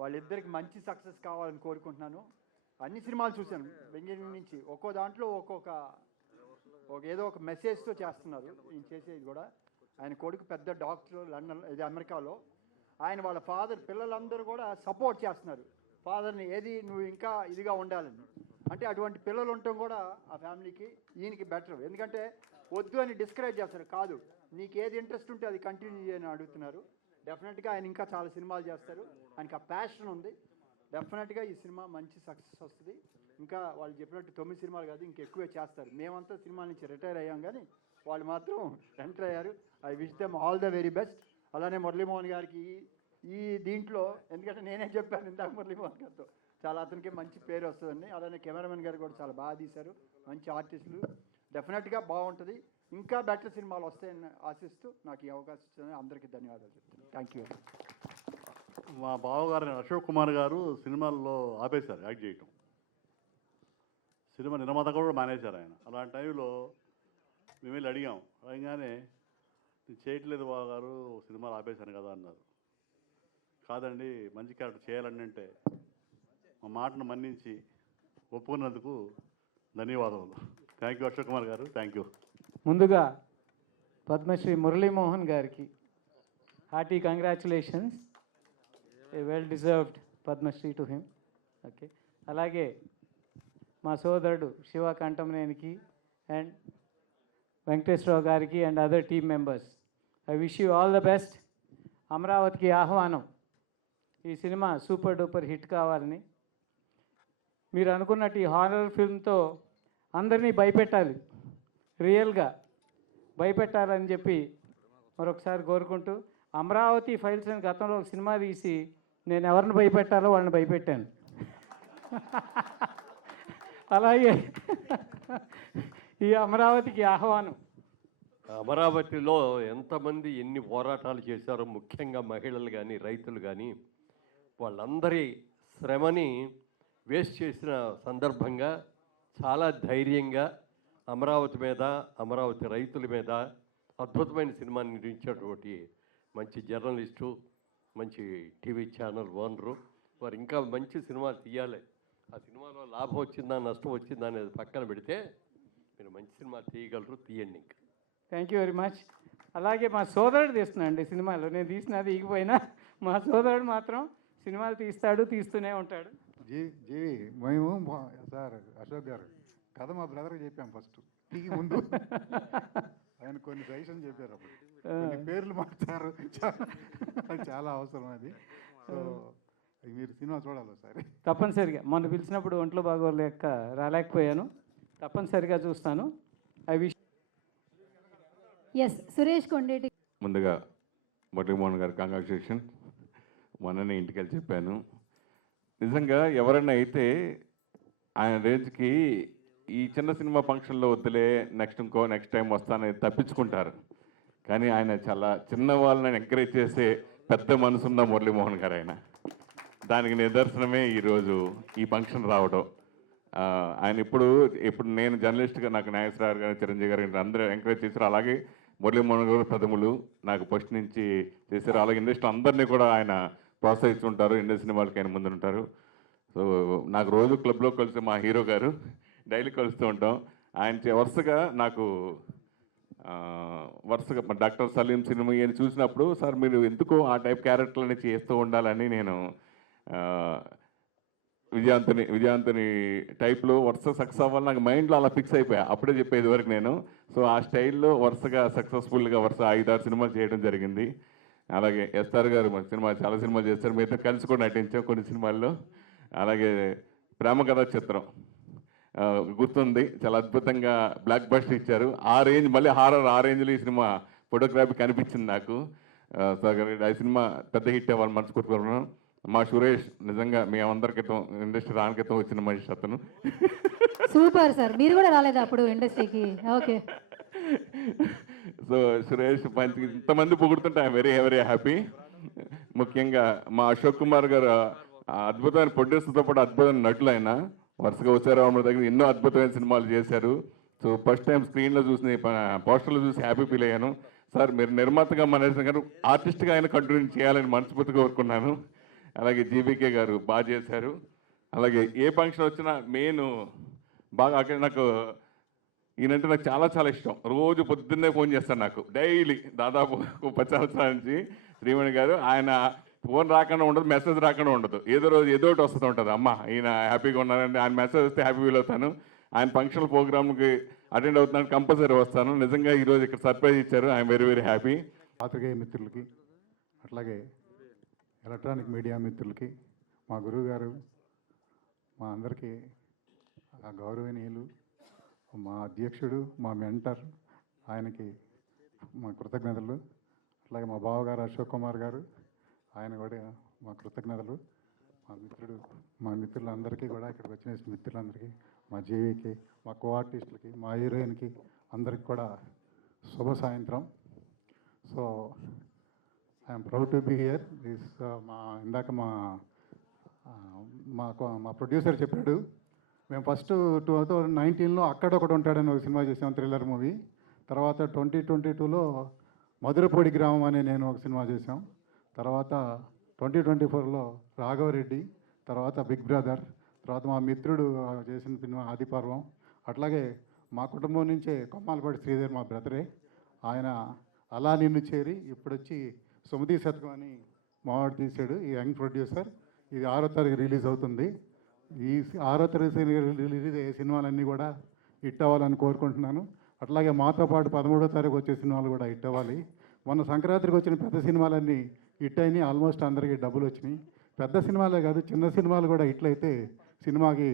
వాళ్ళిద్దరికి మంచి సక్సెస్ కావాలని కోరుకుంటున్నాను. అన్ని సినిమాలు చూశాను బెంగళూరు నుంచి, ఒక్కో దాంట్లో ఏదో ఒక మెసేజ్తో చేస్తున్నారు. ఈయన చేసేది కూడా, ఆయన కొడుకు పెద్ద డాక్టర్ లండన్, ఇది అమెరికాలో. ఆయన వాళ్ళ ఫాదర్, పిల్లలందరూ కూడా సపోర్ట్ చేస్తున్నారు ఫాదర్ని, ఏది నువ్వు ఇంకా ఇదిగా ఉండాలని. అంటే అటువంటి పిల్లలు ఉండటం కూడా ఆ ఫ్యామిలీకి, ఈయనకి బెటర్. ఎందుకంటే వద్దు అని డిస్కరేజ్ చేస్తారు, కాదు నీకు ఏది ఇంట్రెస్ట్ ఉంటే అది కంటిన్యూ చేయని అడుగుతున్నారు. డెఫినెట్గా ఆయన ఇంకా చాలా సినిమాలు చేస్తారు, ఆయనకి ఆ ప్యాషన్ ఉంది. డెఫినెట్గా ఈ సినిమా మంచి సక్సెస్ వస్తుంది. ఇంకా వాళ్ళు చెప్పినట్టు 9 సినిమాలు కాదు, ఇంకెక్కువే చేస్తారు. మేమంతా సినిమా నుంచి రిటైర్ అయ్యాం కానీ వాళ్ళు మాత్రం ఎంటర్ అయ్యారు. I wish them all the very best. అలానే మురళీమోహన్ గారికి ఈ దీంట్లో, ఎందుకంటే నేనే చెప్పాను ఇందాక మురళీమోహన్ గారితో, చాలా అతనికి మంచి పేరు వస్తుందండి. అలానే కెమెరామెన్ గారు కూడా చాలా బాగా తీశారు, మంచి ఆర్టిస్టులు. డెఫినెట్గా బాగుంటుంది, ఇంకా బెటర్ సినిమాలు వస్తాయని ఆశిస్తూ నాకు ఈ అవకాశం ఇచ్చిన అందరికీ ధన్యవాదాలు చెప్తున్నాను. Thank you. మా బావగారు అశోక్ కుమార్ గారు సినిమాల్లో ఆపేశారు యాక్ట్ చేయటం. సినిమా నిర్మాత కూడా మానేశారు ఆయన. అలాంటి టైంలో మేము వెళ్ళి అడిగాం, అడగగానే నేను చేయట్లేదు బావగారు, సినిమాలు ఆపేశాను కదా అన్నారు. కాదండి, మంచి క్యారెక్టర్ చేయాలని అంటే మా మాటను మన్నించి ఒప్పుకున్నందుకు ధన్యవాదాలు. థ్యాంక్ యూ అశోక్ కుమార్ గారు, థ్యాంక్ యూ. ముందుగా పద్మశ్రీ మురళీమోహన్ గారికి hearty congratulations, a well deserved Padmashri to him. Okay, అలాగే మా సోదరుడు శివ కంఠంనేనికి అండ్ వెంకటేశ్వరరావు గారికి and other team members, I wish you all the best. అమరావతికి ఆహ్వానం ఈ సినిమా సూపర్ డూపర్ హిట్ కావాలని, మీరు అనుకున్నట్టు ఈ హారర్ ఫిల్మ్తో అందరినీ భయపెట్టాలి, రియల్గా భయపెట్టాలని చెప్పి మరొకసారి కోరుకుంటూ, అమరావతి ఫైల్స్ అని గతంలో ఒక సినిమా తీసి నేను ఎవరిని భయపెట్టాలో వాళ్ళని భయపెట్టాను. అలాగే ఈ అమరావతికి ఆహ్వానం. అమరావతిలో ఎంతమంది ఎన్ని పోరాటాలు చేశారో, ముఖ్యంగా మహిళలు కానీ రైతులు కానీ, వాళ్ళందరి శ్రమని వేస్ట్ చేసిన సందర్భంగా చాలా ధైర్యంగా అమరావతి మీద, అమరావతి రైతుల మీద అద్భుతమైన సినిమాని నిర్మించినటువంటి మంచి జర్నలిస్టు, మంచి టీవీ ఛానల్ ఓనరు, వారు ఇంకా మంచి సినిమాలు తీయాలి. ఆ సినిమాలో లాభం వచ్చిందా నష్టం వచ్చిందా అనేది పక్కన పెడితే మీరు మంచి సినిమా తీయగలరు, తీయండి. ఇంకా థ్యాంక్ యూ వెరీ మచ్. అలాగే మా సోదరుడు తీస్తున్నాడు సినిమాలో, నేను తీసినది ఈగిపోయినా మా సోదరుడు మాత్రం సినిమాలు తీస్తాడు, తీస్తూనే ఉంటాడు. జీవి మేము సార్ అశోక్ గారు కథ మా బ్రదర్కి చెప్పాం ఫస్ట్ టీకి ముందు. ఆయన కొన్ని సజెషన్ చెప్పారు, అప్పుడు కొన్ని పేర్లు మార్చారు, అది చాలా అవసరం అది. సో మీరు సినిమా చూడాలి ఒకసారి తప్పనిసరిగా. మొన్న పిలిచినప్పుడు ఒంట్లో బాగోలేక రాలేకపోయాను, తప్పనిసరిగా చూస్తాను. I wish. Yes, Suresh Kondeti. ముందుగా మురళీమోహన్ గారు కంగ్రాచులేషన్. మొన్ననే ఇంటికి వెళ్ళి చెప్పాను, నిజంగా ఎవరైనా అయితే ఆయన రేంజ్కి ఈ చిన్న సినిమా ఫంక్షన్లో వద్దులే, నెక్స్ట్ టైం వస్తానని తప్పించుకుంటారు. కానీ ఆయన చాలా చిన్న వాళ్ళని ఎంకరేజ్ చేసే పెద్ద మనసున్న మురళీమోహన్ గారు ఆయన. దానికి నిదర్శనమే ఈరోజు ఈ ఫంక్షన్ రావడం. ఆయన ఇప్పుడు నేను జర్నలిస్ట్గా నాకు నాగేశ్వరరావు గారు, చిరంజీవి గారు అందరూ ఎంకరేజ్ చేశారు. అలాగే మురళీమోహన్ గారు ప్రథములు నాకు ఫస్ట్ నుంచి చేశారు. అలాగే ఇండస్ట్రీ అందరినీ కూడా ఆయన ప్రోత్సహిస్తుంటారు, ఇండస్ట్రీ సినిమాలకి ఆయన ముందుంటారు. సో నాకు రోజు క్లబ్లో కలిసి మా హీరో గారు డైలీ కలుస్తూ ఉంటాం. ఆయన వరుసగా డాక్టర్ సలీం సినిమా అని చూసినప్పుడు, సార్ మీరు ఎందుకో ఆ టైప్ క్యారెక్టర్లని చేస్తూ ఉండాలని నేను విజయాంతని టైప్లో వరుస సక్సెస్ అవ్వాలి నాకు మైండ్లో అలా ఫిక్స్ అయిపోయా. అప్పుడే చెప్పేది వరకు నేను. సో ఆ స్టైల్లో వరుసగా సక్సెస్ఫుల్గా 5-6 సినిమాలు చేయడం జరిగింది. అలాగే ఎస్ఆర్ గారు మన చాలా సినిమాలు చేస్తారు, మీతో కలిసి కూడా నటించాం కొన్ని సినిమాల్లో. అలాగే ప్రేమ కథా చిత్రం గుర్తుంది. చాలా అద్భుతంగా బ్లాక్ బస్టర్ ఇచ్చారు. ఆ రేంజ్, మళ్ళీ హారర్ ఆ రేంజ్లో ఈ సినిమా ఫోటోగ్రఫీ కనిపించింది నాకు. సో ఆ సినిమా పెద్ద హిట్ అవ్వాలని మనస్ఫూర్తిగా. మా సురేష్ నిజంగా మేమందరి క్రితం ఇండస్ట్రీ రాని క్రితం వచ్చిన మనిషి అతను. సూపర్ సార్, మీరు కూడా రాలేదా అప్పుడు ఇండస్ట్రీకి? ఓకే. సో సురేష్ పంచ్ ఇంతమంది పొగుడుతుంటే ఐఎమ్ వెరీ వెరీ హ్యాపీ. ముఖ్యంగా మా అశోక్ కుమార్ గారు అద్భుతమైన ప్రొడ్యూసర్తో పాటు అద్భుతమైన నటులు. ఆయన వరుసగా ఉత్సవరామ దగ్గర ఎన్నో అద్భుతమైన సినిమాలు చేశారు. సో ఫస్ట్ టైం స్క్రీన్లో చూసి పోస్టర్లో చూసి హ్యాపీ ఫీల్ అయ్యాను. సార్ మీరు నిర్మాతగా మన గారు ఆర్టిస్ట్గా ఆయన కంటిన్యూ చేయాలని మనస్ఫూర్తిగా కోరుకున్నాను. అలాగే జీబీకే గారు బాగా చేశారు. అలాగే ఏ ఫంక్షన్ వచ్చినా మెయిన్ బాగా అక్కడ నాకు ఈయనంటే నాకు చాలా చాలా ఇష్టం. రోజు పొద్దున్నే ఫోన్ చేస్తాను నాకు డైలీ, దాదాపు 10 సంవత్సరాల నుంచి. శ్రీమణి గారు ఆయన ఫోన్ రాకుండా ఉండదు, మెసేజ్ రాకుండా ఉండదు. ఏదో రోజు ఏదో ఒకటి వస్తూ ఉంటుంది. అమ్మ ఈయన హ్యాపీగా ఉన్నారంటే ఆయన మెసేజ్ వస్తే హ్యాపీ ఫీల్ అవుతాను. ఆయన ఫంక్షనల్ ప్రోగ్రామ్కి అటెండ్ అవుతున్నాను, కంపల్సరీ వస్తాను. నిజంగా ఈరోజు ఇక్కడ సర్ప్రైజ్ ఇచ్చారు. I'm very very happy. పాత్రికేయ మిత్రులకి, అట్లాగే ఎలక్ట్రానిక్ మీడియా మిత్రులకి, మా గురువు గారు, మా అందరికీ ఆ గౌరవనీయులు, మా అధ్యక్షుడు, మా మెంటర్, ఆయనకి మా కృతజ్ఞతలు. అట్లాగే మా బావగారు అశోక్ కుమార్ గారు, ఆయన కూడా మా కృతజ్ఞతలు. మా మిత్రులందరికీ కూడా, ఇక్కడికి వచ్చిన మిత్రులందరికీ, మా జేవీకి, మా కో ఆర్టిస్టులకి, మా హీరోయిన్కి అందరికి కూడా శుభ సాయంత్రం. So I'm proud to be here. This ఇందాక మా ప్రొడ్యూసర్ చెప్పాడు, మేము ఫస్ట్ 2019లో అక్కడొకటి ఉంటాడని ఒక సినిమా చేసాం, థ్రిల్లర్ మూవీ. తర్వాత 2022లో మధురపొడి గ్రామం అనే నేను ఒక సినిమా చేసాం. తర్వాత 2024లో రాఘవరెడ్డి, తర్వాత బిగ్ బ్రదర్, తర్వాత మా మిత్రుడు చేసిన సినిమా ఆదిపర్వం. అట్లాగే మా కుటుంబం నుంచే కొమ్మాలపాటి శ్రీధర్ మా బ్రదరే, ఆయన అలా నిన్ను చేరి ఇప్పుడు వచ్చి సుమతి శతకం అని మావాడు తీశాడు. ఈ యంగ్ ప్రొడ్యూసర్. ఇది 6వ తారీఖు రిలీజ్ అవుతుంది. ఈ 6వ తారీఖు రిలీజ్ అయ్యే సినిమాలన్నీ కూడా హిట్ అవ్వాలని కోరుకుంటున్నాను. అట్లాగే మాతో పాటు 13వ తారీఖు వచ్చే సినిమాలు కూడా హిట్ అవ్వాలి. మొన్న సంక్రాంతికి వచ్చిన పెద్ద సినిమాలన్నీ హిట్ అయినాయి. ఆల్మోస్ట్ అందరికీ డబ్బులు వచ్చినాయి. పెద్ద సినిమాలే కాదు, చిన్న సినిమాలు కూడా హిట్ అయితే సినిమాకి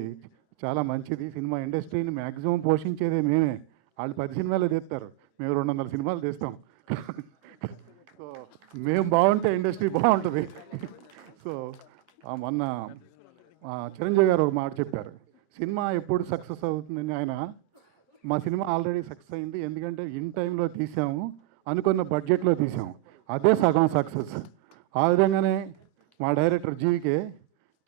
చాలా మంచిది. సినిమా ఇండస్ట్రీని మ్యాక్సిమం పోషించేదే మేమే. వాళ్ళు 10 సినిమాలే తీస్తారు, మేము 200 సినిమాలు తీస్తాం. సో మేము బాగుంటే ఇండస్ట్రీ బాగుంటుంది. సో మొన్న చిరంజీవి గారు ఒక మాట చెప్పారు, సినిమా ఎప్పుడు సక్సెస్ అవుతుందని. ఆయన మా సినిమా ఆల్రెడీ సక్సెస్ అయింది, ఎందుకంటే ఇన్ టైంలో తీసాము, అనుకున్న బడ్జెట్లో తీసాము, అదే సగం సక్సెస్. ఆ విధంగానే మా డైరెక్టర్ జీవికే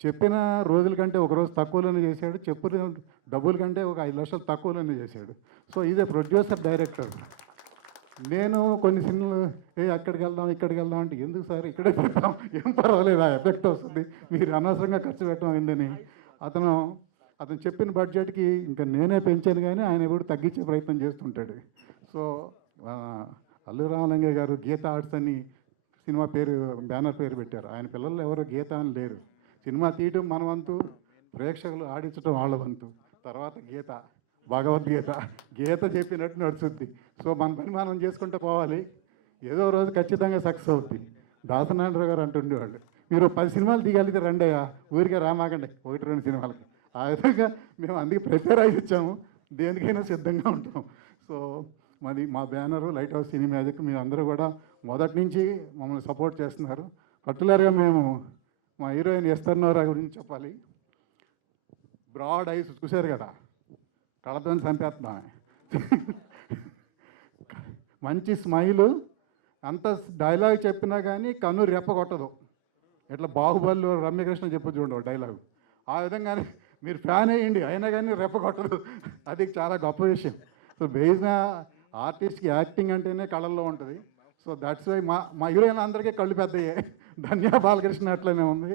చెప్పిన రోజుల కంటే ఒక రోజు తక్కువలోనే చేశాడు, చెప్పిన డబ్బుల కంటే ఒక 5 లక్షలు తక్కువలోనే చేశాడు. So is a producer director. నేను కొన్ని సినిమాలు అక్కడికి వెళ్దాం ఇక్కడికి వెళ్దాం అంటే, ఎందుకు సార్ ఇక్కడే పెడతాం, ఏం పర్వాలేదు, ఆ ఎఫెక్ట్ వస్తుంది, మీరు అనవసరంగా ఖర్చు పెట్టడం ఏంటని. అతను చెప్పిన బడ్జెట్కి ఇంకా నేనే పెంచాను, కానీ ఆయన ఎప్పుడు తగ్గించే ప్రయత్నం చేస్తుంటాడు. సో అల్లు రామలింగయ్య గారు గీత ఆర్ట్స్ అని సినిమా పేరు, బ్యానర్ పేరు పెట్టారు. ఆయన పిల్లలు ఎవరు గీత అని లేరు. సినిమా తీయటం మన వంతు, ప్రేక్షకులు ఆడించడం వాళ్ళ వంతు, తర్వాత గీత, భగవద్గీత, గీత చెప్పినట్టు నడుస్తుంది. సో మన పని మనం చేసుకుంటూ పోవాలి, ఏదో రోజు ఖచ్చితంగా సక్సెస్ అవుద్ది. దాసనారాయణరావు గారు అంటుండేవాళ్ళు, మీరు 10 సినిమాలు తీయగలిగితే రండయ్యా, ఊరికే రామాకండి 1-2 సినిమాలకి. ఆ విధంగా మేము అందుకే ప్రిపేర్ అయ్యి వచ్చాము, దేనికైనా సిద్ధంగా ఉంటాం. సో మా బ్యానరు లైట్ హౌస్ సినీ మ్యాజిక్. మీరు అందరూ కూడా మొదటి నుంచి మమ్మల్ని సపోర్ట్ చేస్తున్నారు. పర్టికులర్గా మేము మా హీరోయిన్ ఎస్తర్నోరా గురించి చెప్పాలి. బ్రాడ్ ఐస్ చూశారు కదా, కళతో చంపేస్తున్నామే. మంచి స్మైలు, అంత డైలాగ్ చెప్పినా కానీ కన్ను రెప్ప కొట్టదు. ఇట్లా బాహుబలిలో రమ్యకృష్ణ చెప్పు చూడండి డైలాగు, ఆ విధంగానే మీరు ఫ్యాన్ అయ్యండి, అయినా కానీ రెప్ప కొట్టదు. అది చాలా గొప్ప విషయం. సో బేస్న ఆర్టిస్ట్కి యాక్టింగ్ అంటేనే కళల్లో ఉంటుంది. సో దట్స్ వై మా హీరోయిన్ అందరికీ కళ్ళు పెద్దయ్యే. ధన్యా బాలకృష్ణ అట్లనే ఉంది.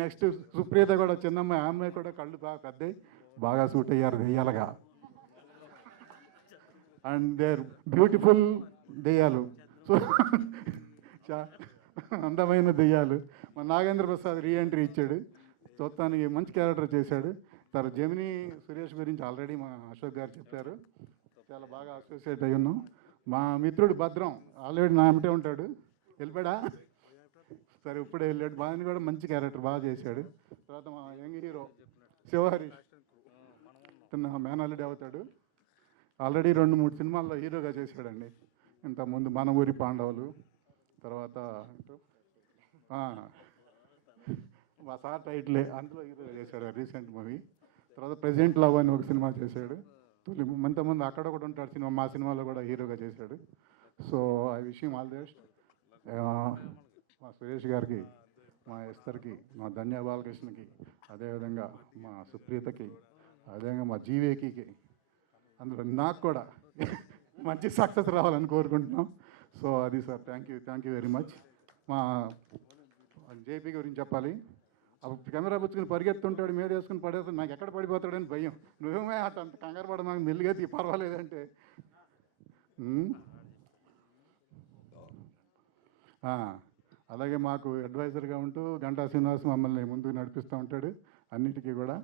నెక్స్ట్ సుప్రీత కూడా చిన్నమ్మాయి, ఆ అమ్మాయి కూడా కళ్ళు బాగా పెద్దవి, బాగా సూట్ అయ్యారు దెయ్యాలుగా. అండ్ దేర్ బ్యూటిఫుల్ దెయ్యాలు. సో అందమైన దెయ్యాలు. మా నాగేంద్ర ప్రసాద్ రీఎంట్రీ ఇచ్చాడు, చూస్తానికి మంచి క్యారెక్టర్ చేశాడు. తర్వాత జమినీ సురేష్ గురించి ఆల్రెడీ మా అశోక్ గారు చెప్పారు, చాలా బాగా అసోసియేట్ అయ్యి ఉన్నాం. మా మిత్రుడు భద్రం ఆల్రెడీ నా అమ్మటే ఉంటాడు, వెళ్ళిపోయాడా సరే ఇప్పుడే వెళ్ళాడు. బాగా కూడా మంచి క్యారెక్టర్ బాగా చేశాడు. తర్వాత మా యంగ్ హీరో శివహరీష్, అతను మేనల్లుడే అవుతాడు. ఆల్రెడీ 2-3 సినిమాల్లో హీరోగా చేశాడండి. ఇంతకుముందు మన ఊరి పాండవులు, తర్వాత మా సార్ టైటిలే, అందులో హీరోగా చేశాడు రీసెంట్ మూవీ. తర్వాత ప్రెజెంట్ లవ్ అని ఒక సినిమా చేశాడు. ఇంతకుముందు అక్కడ కూడా ఉంటాడు సినిమా, మా సినిమాలో కూడా హీరోగా చేశాడు. So I wish him all the best. మా సురేష్ గారికి, మా ఎస్తర్కి, మా ధన్య బాలకృష్ణకి, అదేవిధంగా మా సుప్రీతకి, అదేవిధంగా మా జీవేకి, అందులో నాకు కూడా మంచి సక్సెస్ రావాలని కోరుకుంటున్నాం. సో అది sir, thank you very much. మా జేపీ గురించి చెప్పాలి. అప్పుడు కెమెరా పుచ్చుకుని పరిగెత్తుంటాడు, మీద వేసుకుని పడేస్తాడు, నాకు ఎక్కడ పడిపోతాడని భయం. నువ్వేమే అంత కంగారు పడ, నాకు మెల్లిగా పర్వాలేదంటే. అలాగే మాకు అడ్వైజర్గా ఉంటూ గంటా శ్రీనివాస్ మమ్మల్ని ముందుకు నడిపిస్తూ ఉంటాడు. అన్నిటికీ కూడా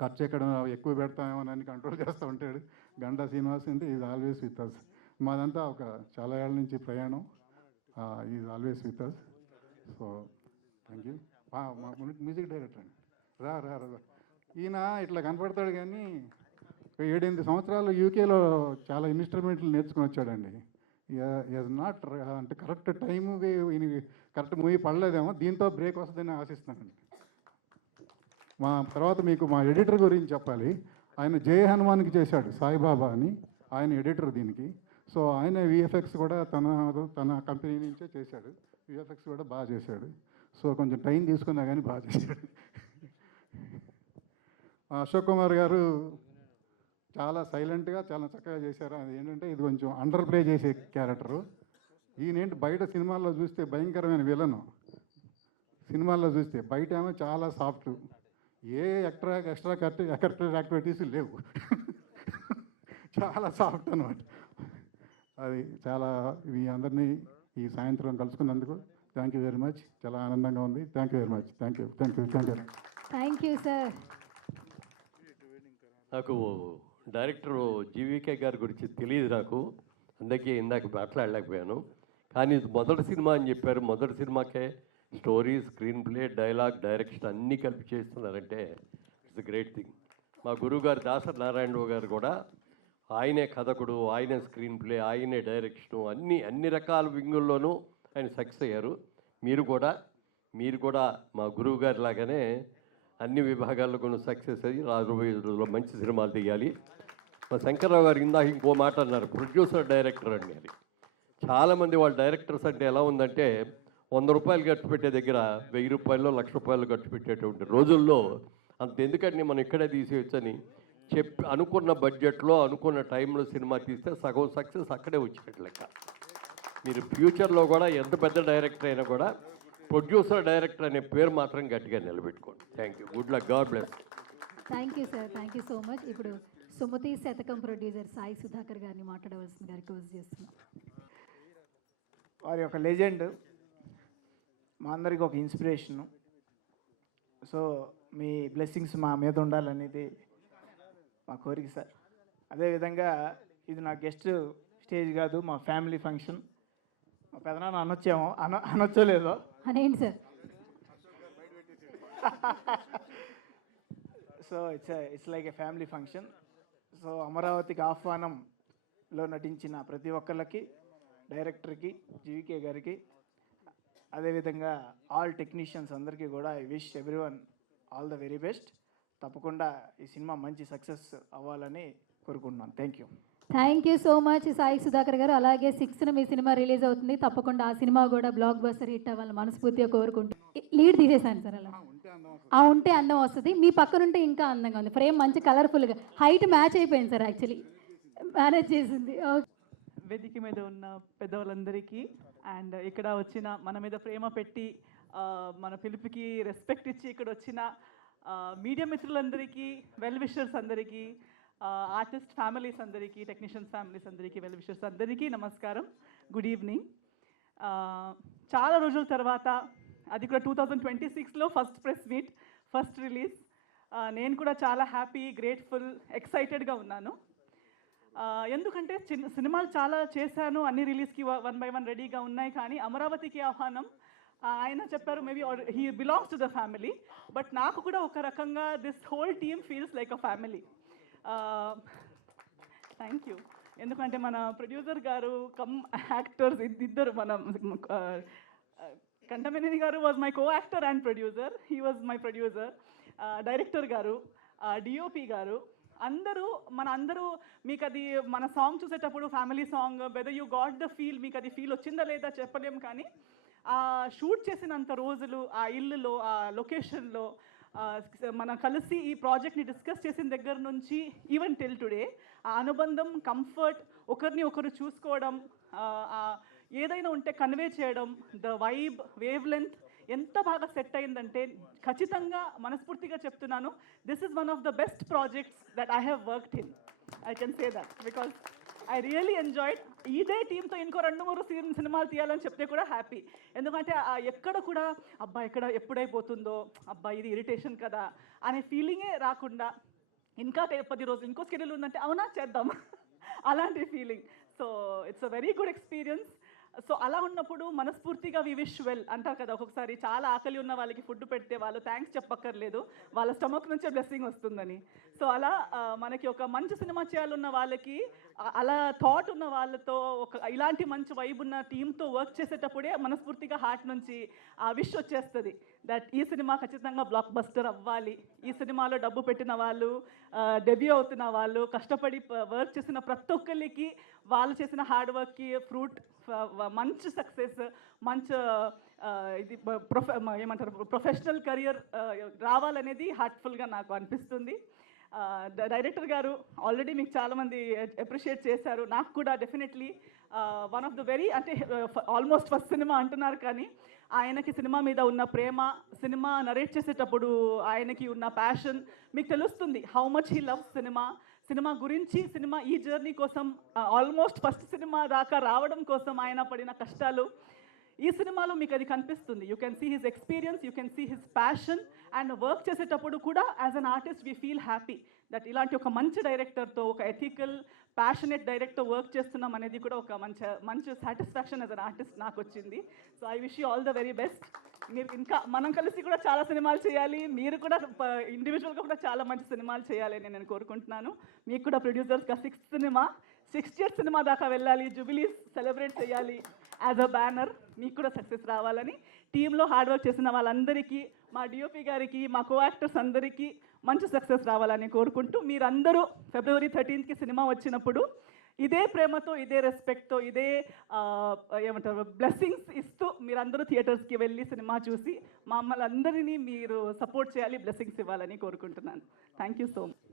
ఖర్చు ఎక్కడ ఎక్కువ పెడతామేమో అని కంట్రోల్ చేస్తూ ఉంటాడు. గంటా శ్రీనివాస్ అంటే ఈజ్ ఆల్వేస్ విత్ అస్. మాదంతా ఒక చాలా ఏళ్ళ నుంచి ప్రయాణం. Is always with us. So thank you. మా మ్యూజిక్ డైరెక్టర్ అండి, రా రా రా ఈయన ఇట్లా కనపడతాడు కానీ 7-8 సంవత్సరాలు యూకేలో చాలా ఇన్స్ట్రుమెంట్లు నేర్చుకుని వచ్చాడండి. ఈజ్ నాట్ అంటే కరెక్ట్ టైంకి కరెక్ట్ మూవీ పడలేదేమో, దీంతో బ్రేక్ వస్తుందని ఆశిస్తానండి. మా తర్వాత మీకు మా ఎడిటర్ గురించి చెప్పాలి. ఆయన జయ హనుమాన్కి చేశాడు, సాయిబాబా అని, ఆయన ఎడిటర్ దీనికి. సో ఆయన విఎఫ్ఎక్స్ కూడా తన కంపెనీ నుంచే చేశాడు. విఎఫ్ఎక్స్ కూడా బాగా చేశాడు. సో కొంచెం టైం తీసుకున్నా కానీ బాగా చేశాడు. అశోక్ కుమార్ గారు చాలా సైలెంట్గా చాలా చక్కగా చేశారు. అది ఏంటంటే ఇది కొంచెం అండర్ ప్లే చేసే క్యారెక్టరు. ఈయనేంటి బయట సినిమాల్లో చూస్తే భయంకరమైన విలను, సినిమాల్లో చూస్తే బయట ఏమో చాలా సాఫ్ట్, ఏ ఎక్స్ట్రా యాక్టివిటీస్ లేవు, చాలా సాఫ్ట్ అనమాట. అది చాలా మీ అందరినీ ఈ సాయంత్రం కలుసుకున్నందుకు థ్యాంక్ యూ వెరీ మచ్. చాలా ఆనందంగా ఉంది. Thank you very much. Thank you sir. నాకు డైరెక్టర్ జీవీకే గారి గురించి తెలియదు నాకు, అందుకే ఇందాక మాట్లాడలేకపోయాను. కానీ ఇది మొదటి సినిమా అని చెప్పారు. మొదటి సినిమాకే story, screenplay, dialogue, direction అన్నీ కలిపి చేస్తున్నారంటే ఇట్స్ గ్రేట్ థింగ్. మా గురువు గారు దాసరి నారాయణరావు గారు కూడా ఆయనే కథకుడు, ఆయనే స్క్రీన్ ప్లే, ఆయనే డైరెక్షను, అన్ని రకాల వింగుల్లోనూ ఆయన సక్సెస్ అయ్యారు. మీరు కూడా మా గురువు గారి లాగానే అన్ని విభాగాల్లో కూడా సక్సెస్ అయ్యి రాబోయే రోజుల్లో మంచి సినిమాలు తీయాలి. మా శంకర్రావు గారు ఇందాక ఇంకో మాట అన్నారు, ప్రొడ్యూసర్ డైరెక్టర్ అని. అది చాలామంది వాళ్ళ డైరెక్టర్స్ అంటే ఎలా ఉందంటే 100 రూపాయలు ఖర్చు పెట్టే దగ్గర 1000 రూపాయలు, 1,00,000 రూపాయలు ఖర్చు పెట్టేటువంటి రోజుల్లో అంత ఎందుకంటే మనం ఇక్కడే తీసేయచ్చని చెప్పి అనుకున్న బడ్జెట్లో అనుకున్న టైంలో సినిమా తీస్తే సగం సక్సెస్ అక్కడే వచ్చినట్టు లెక్క. మీరు ఫ్యూచర్లో కూడా ఎంత పెద్ద డైరెక్టర్ అయినా కూడా ప్రొడ్యూసర్ డైరెక్టర్ అనే పేరు మాత్రం గట్టిగా నిలబెట్టుకోండి. Thank you. Good luck. God bless. Thank you sir. Thank you so much. ఇప్పుడు సుమతి శతకం ప్రొడ్యూసర్ సాయి సుధాకర్ గారిని మాట్లాడవలసిందిగా రిక్వెస్ట్ చేస్తున్నాం. వారి ఒక లెజెండ్, మా అందరికి ఒక ఇన్స్పిరేషను. సో మీ బ్లెస్సింగ్స్ మా మీద ఉండాలనేది మా కోరిక సార్. అదేవిధంగా ఇది నా గెస్ట్ స్టేజ్ కాదు, మా ఫ్యామిలీ ఫంక్షన్. మా పెదనాన్న అనొచ్చేమో, అనొచ్చో లేదో అనేంటి sir. So it's like a family function. So అమరావతికి ఆహ్వానంలో నటించిన ప్రతి ఒక్కళ్ళకి, డైరెక్టర్కి, జీవికే గారికి, అదేవిధంగా ఆల్ టెక్నీషియన్స్ అందరికీ కూడా I wish everyone all the very best. తప్పకుండా ఈ సినిమా మంచి సక్సెస్ అవ్వాలని కోరుకుంటున్నాను. Thank you so much Sai Sudhakar గారు. అలాగే 6న మీ సినిమా రిలీజ్ అవుతుంది. తప్పకుండా ఆ సినిమా కూడా బ్లాక్ బస్టర్ హిట్ అవ్వాలని మనస్ఫూర్తిగా కోరుకుంటూ లీడ్ తీసేసాను సార్. అలా ఉంటే అందం వస్తుంది. మీ పక్కనుంటే ఇంకా అందంగా ఉంది. ఫ్రేమ్ మంచి కలర్ఫుల్గా, హైట్ మ్యాచ్ అయిపోయింది సార్. యాక్చువల్లీ మేనేజ్ చేసింది. వేదిక మీద ఉన్న పెద్దవాళ్ళందరికీ అండ్ ఇక్కడ వచ్చిన మన మీద ప్రేమ పెట్టి మన పిలుపుకి రెస్పెక్ట్ ఇచ్చి ఇక్కడ వచ్చిన మీడియా మిత్రులందరికీ, వెల్ విషర్స్ అందరికీ, ఆర్టిస్ట్ ఫ్యామిలీస్ అందరికీ, టెక్నీషియన్స్ ఫ్యామిలీస్ అందరికీ, వెల్ విషర్స్ అందరికీ నమస్కారం. Good evening. చాలా రోజుల తర్వాత, అది కూడా 2026లో first press meet, first release. నేను కూడా చాలా హ్యాపీ, గ్రేట్ఫుల్, ఎక్సైటెడ్గా ఉన్నాను. ఎందుకంటే సినిమాలు చాలా చేశాను, అన్ని రిలీజ్కి 1 by 1 రెడీగా ఉన్నాయి. కానీ అమరావతికి ఆహ్వానం ఆయన చెప్పారు, maybe he belongs to the family, but నాకు కూడా ఒక రకంగా this whole team feels like a family. Thank you. ఎందుకంటే మన ప్రొడ్యూసర్ గారు కమ్ యాక్టర్స్ ఇద్దరు, మన కంఠమనేని గారు was my co actor and producer, he was my producer. Director గారు, డిఓపి గారు, అందరూ మీకు అది మన సాంగ్ చూసేటప్పుడు family song, whether you got the feel, మీకు అది ఫీల్ వచ్చిందా లేదా చెప్పలేము, కానీ ఆ షూట్ చేసినంత రోజులు ఆ ఇల్లులో, ఆ లొకేషన్లో మనం కలిసి ఈ ప్రాజెక్ట్ని డిస్కస్ చేసిన దగ్గర నుంచి ఈవెన్ టిల్ టుడే ఆ అనుబంధం, కంఫర్ట్, ఒకరిని ఒకరు చూసుకోవడం, ఏదైనా ఉంటే కన్వే చేయడం, ద వైబ్, వేవ్ లెంత్ ఎంత బాగా సెట్ అయిందంటే ఖచ్చితంగా మనస్ఫూర్తిగా చెప్తున్నాను, this is one of the best projects that I have worked in. I can say that because I really enjoyed. ఇదే టీంతో ఇంకో 2-3 సినిమాలు తీయాలని చెప్తే కూడా హ్యాపీ. ఎందుకంటే ఎక్కడ కూడా అబ్బా ఎప్పుడైపోతుందో, అబ్బా ఇది ఇరిటేషన్ కదా అనే ఫీలింగే రాకుండా, ఇంకా 10 రోజులు ఇంకో స్కెడ్యూల్ ఉందంటే అవునా చేద్దాం అలాంటి feeling. So it's a very good experience. So అలా ఉన్నప్పుడు మనస్ఫూర్తిగా వి విష్ వెల్ అంటారు కదా, ఒక్కొక్కసారి చాలా ఆకలి ఉన్న వాళ్ళకి ఫుడ్ పెడితే వాళ్ళు థ్యాంక్స్ చెప్పక్కర్లేదు, వాళ్ళ స్టమక్ నుంచే బ్లెస్సింగ్ వస్తుందని. సో అలా మనకి ఒక మంచి సినిమా చేయాలన్న వాళ్ళకి, అలా థాట్ ఉన్న వాళ్ళతో, ఇలాంటి మంచి వైబ్ ఉన్న టీంతో వర్క్ చేసేటప్పుడే మనస్ఫూర్తిగా హార్ట్ నుంచి ఆ విష్ వచ్చేస్తుంది దట్ ఈ సినిమా ఖచ్చితంగా బ్లాక్ బస్టర్ అవ్వాలి. ఈ సినిమాలో డబ్బు పెట్టిన వాళ్ళు, డెబ్యూ అవుతున్న వాళ్ళు, కష్టపడి వర్క్ చేసిన ప్రతి ఒక్కరికి వాళ్ళు చేసిన హార్డ్ వర్క్కి ఫ్రూట్, మంచి సక్సెస్, మంచి ఇది ఏమంటారు ప్రొఫెషనల్ కెరియర్ రావాలనేది హార్ట్ఫుల్గా నాకు అనిపిస్తుంది. డైరెక్టర్ గారు ఆల్రెడీ మీకు చాలామంది అప్రిషియేట్ చేశారు, నాకు కూడా definitely one of the very, అంటే ఆల్మోస్ట్ ఫస్ట్ సినిమా అంటున్నారు కానీ ఆయనకి సినిమా మీద ఉన్న ప్రేమ, సినిమా నరేట్ చేసేటప్పుడు ఆయనకి ఉన్న ప్యాషన్ మీకు తెలుస్తుంది. How much he loves cinema గురించి, సినిమా ఈ జర్నీ కోసం, ఆల్మోస్ట్ ఫస్ట్ సినిమా దాకా రావడం కోసం ఆయన పడిన కష్టాలు ఈ సినిమాలో మీకు అది కనిపిస్తుంది. You can see his experience, you can see his passion. And work చేసేటప్పుడు కూడా as an artist we feel happy that ఇలాంటి ఒక మంచి డైరెక్టర్తో, ఒక ఎథికల్, ప్యాషనెట్ డైరెక్టర్ వర్క్ చేస్తున్నాం అనేది కూడా ఒక మంచి సాటిస్ఫాక్షన్ యాజ్ అన్ ఆర్టిస్ట్ నాకు వచ్చింది. So I wish you all the very best. మీరు ఇంకా మనం కలిసి కూడా చాలా సినిమాలు చేయాలి, మీరు కూడా ఇండివిజువల్గా కూడా చాలా మంచి సినిమాలు చేయాలని నేను కోరుకుంటున్నాను. మీకు కూడా ప్రొడ్యూసర్స్గా 60th సినిమా దాకా వెళ్ళాలి, జూబిలీస్ సెలబ్రేట్ చేయాలి యాజ్ అ బ్యానర్, మీకు కూడా సక్సెస్ రావాలని, టీంలో హార్డ్ వర్క్ చేసిన వాళ్ళందరికీ, మా డిఓపి గారికి, మా కో యాక్టర్స్ అందరికీ మంచి సక్సెస్ రావాలని కోరుకుంటూ, మీరందరూ February 13th సినిమా వచ్చినప్పుడు ఇదే ప్రేమతో, ఇదే రెస్పెక్ట్తో, ఇదే ఏమంటారు బ్లెస్సింగ్స్ ఇస్తూ మీరందరూ థియేటర్స్కి వెళ్ళి సినిమా చూసి మమ్మల్ని అందరినీ మీరు సపోర్ట్ చేయాలి, బ్లెస్సింగ్స్ ఇవ్వాలని కోరుకుంటున్నాను. Thank you so much.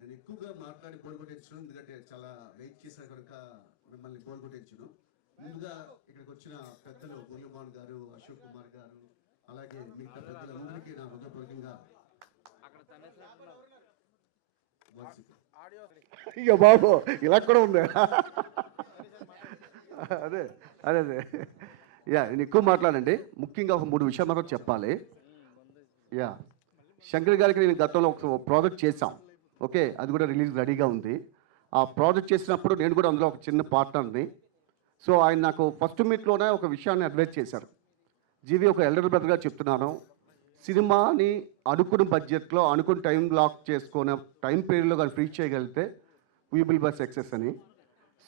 నేను ఎక్కువగా మాట్లాడి కోలుకొట్టించను, ఎందుకంటే చాలా వెయిట్ చేశాను కనుక మిమ్మల్ని కోలుకొట్టించను. ముందుగా ఇక్కడికి వచ్చిన పెద్దలు మురళీమోహన్ గారు, అశోక్ కుమార్ గారు, అలాగే మిగతా పెద్దలందరికీ నా హృదయపూర్వకంగా అయ్యో బాబు ఇలా కూడా ఉంది. అదే అదే అదే నేను ఎక్కువ మాట్లాడండి. ముఖ్యంగా ఒక 3 విషయాలు మాత్రం చెప్పాలి. శంకర్ గారికి నేను గతంలో ఒక ప్రాజెక్ట్ చేశాం, ఓకే, అది కూడా రిలీజ్ రెడీగా ఉంది. ఆ ప్రాజెక్ట్ చేసినప్పుడు నేను కూడా అందులో ఒక చిన్న పార్ట్నర్ని. సో ఆయన నాకు ఫస్ట్ మీట్లోనే ఒక విషయాన్ని అడ్వైజ్ చేశారు. జీవి, ఒక ఎల్డర్ బ్రదర్గా చెప్తున్నాను, సినిమాని అనుకున్న బడ్జెట్లో, అనుకున్న టైం లాక్ చేసుకున్న టైం పీరియడ్లో కానీ రీచ్ చేయగలిగితే వీ విల్ బై సక్సెస్ అని.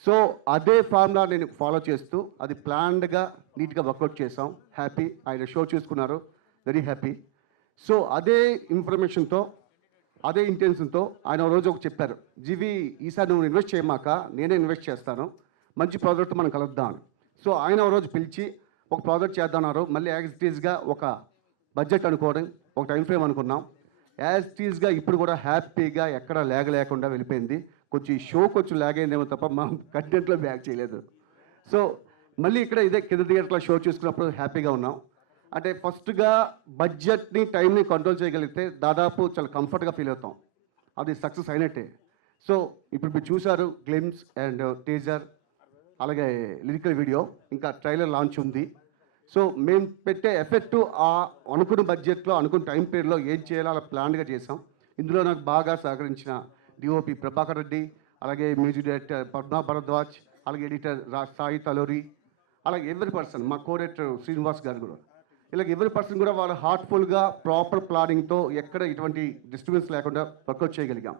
సో అదే ఫార్ములా నేను ఫాలో చేస్తూ అది ప్లాన్డ్గా నీట్గా వర్కౌట్ చేసాం. హ్యాపీ, ఆయన షో చూసుకున్నారు, వెరీ హ్యాపీ. సో అదే ఇన్ఫర్మేషన్తో, అదే ఇంటెన్షన్తో ఆయన రోజు ఒక చెప్పారు, జీవి ఈసారి నువ్వు ఇన్వెస్ట్ చేయమాక, నేనే ఇన్వెస్ట్ చేస్తాను, మంచి ప్రాజెక్ట్ మనం కలుద్దాం. సో ఆయన రోజు పిలిచి ఒక ప్రాజెక్ట్ చేద్దామన్నారు. మళ్ళీ యాజ్ ఇట్ ఈజ్గా ఒక బడ్జెట్ అనుకోవడం, ఒక టైం ఫ్రేమ్ అనుకున్నాం. యాజ్ ఇట్ ఈజ్గా ఇప్పుడు కూడా హ్యాపీగా ఎక్కడ ల్యాగ్ లేకుండా వెళ్ళిపోయింది. కొంచెం ఈ షో కొంచెం ల్యాగ్ అయిందేమో తప్ప మనం కంటెంట్లో బ్యాక్ చేయలేదు. సో మళ్ళీ ఇక్కడ ఇదే కింద థియేటర్లో షో చూసుకున్నప్పుడు హ్యాపీగా ఉన్నాం. అంటే ఫస్ట్గా బడ్జెట్ని, టైంని కంట్రోల్ చేయగలిగితే దాదాపు చాలా కంఫర్ట్గా ఫీల్ అవుతాం, అది సక్సెస్ అయినట్టే. సో ఇప్పుడు మీరు చూశారు గ్లిమ్స్ అండ్ టీజర్, అలాగే లిరికల్ వీడియో, ఇంకా ట్రైలర్ లాంచ్ ఉంది. సో మేము పెట్టే ఎఫెక్టు ఆ అనుకున్న బడ్జెట్లో, అనుకున్న టైం పీరియడ్లో ఏం చేయాలో అలా ప్లాన్గా చేసాం. ఇందులో నాకు బాగా సహకరించిన డిఓపి ప్రభాకర్ రెడ్డి, అలాగే మ్యూజిక్ డైరెక్టర్ పద్మా భరద్వాజ్, అలాగే ఎడిటర్ సాయి తలూరి, అలాగే ఎవ్రీ పర్సన్ మా కోడేటర్ శ్రీనివాస్ గారు కూడా ఇలాగ ఎవ్రీ పర్సన్ కూడా వాళ్ళ హార్ట్ఫుల్గా ప్రాపర్ ప్లానింగ్తో ఎక్కడ ఇటువంటి డిస్టర్బెన్స్ లేకుండా వర్కౌట్ చేయగలిగాం.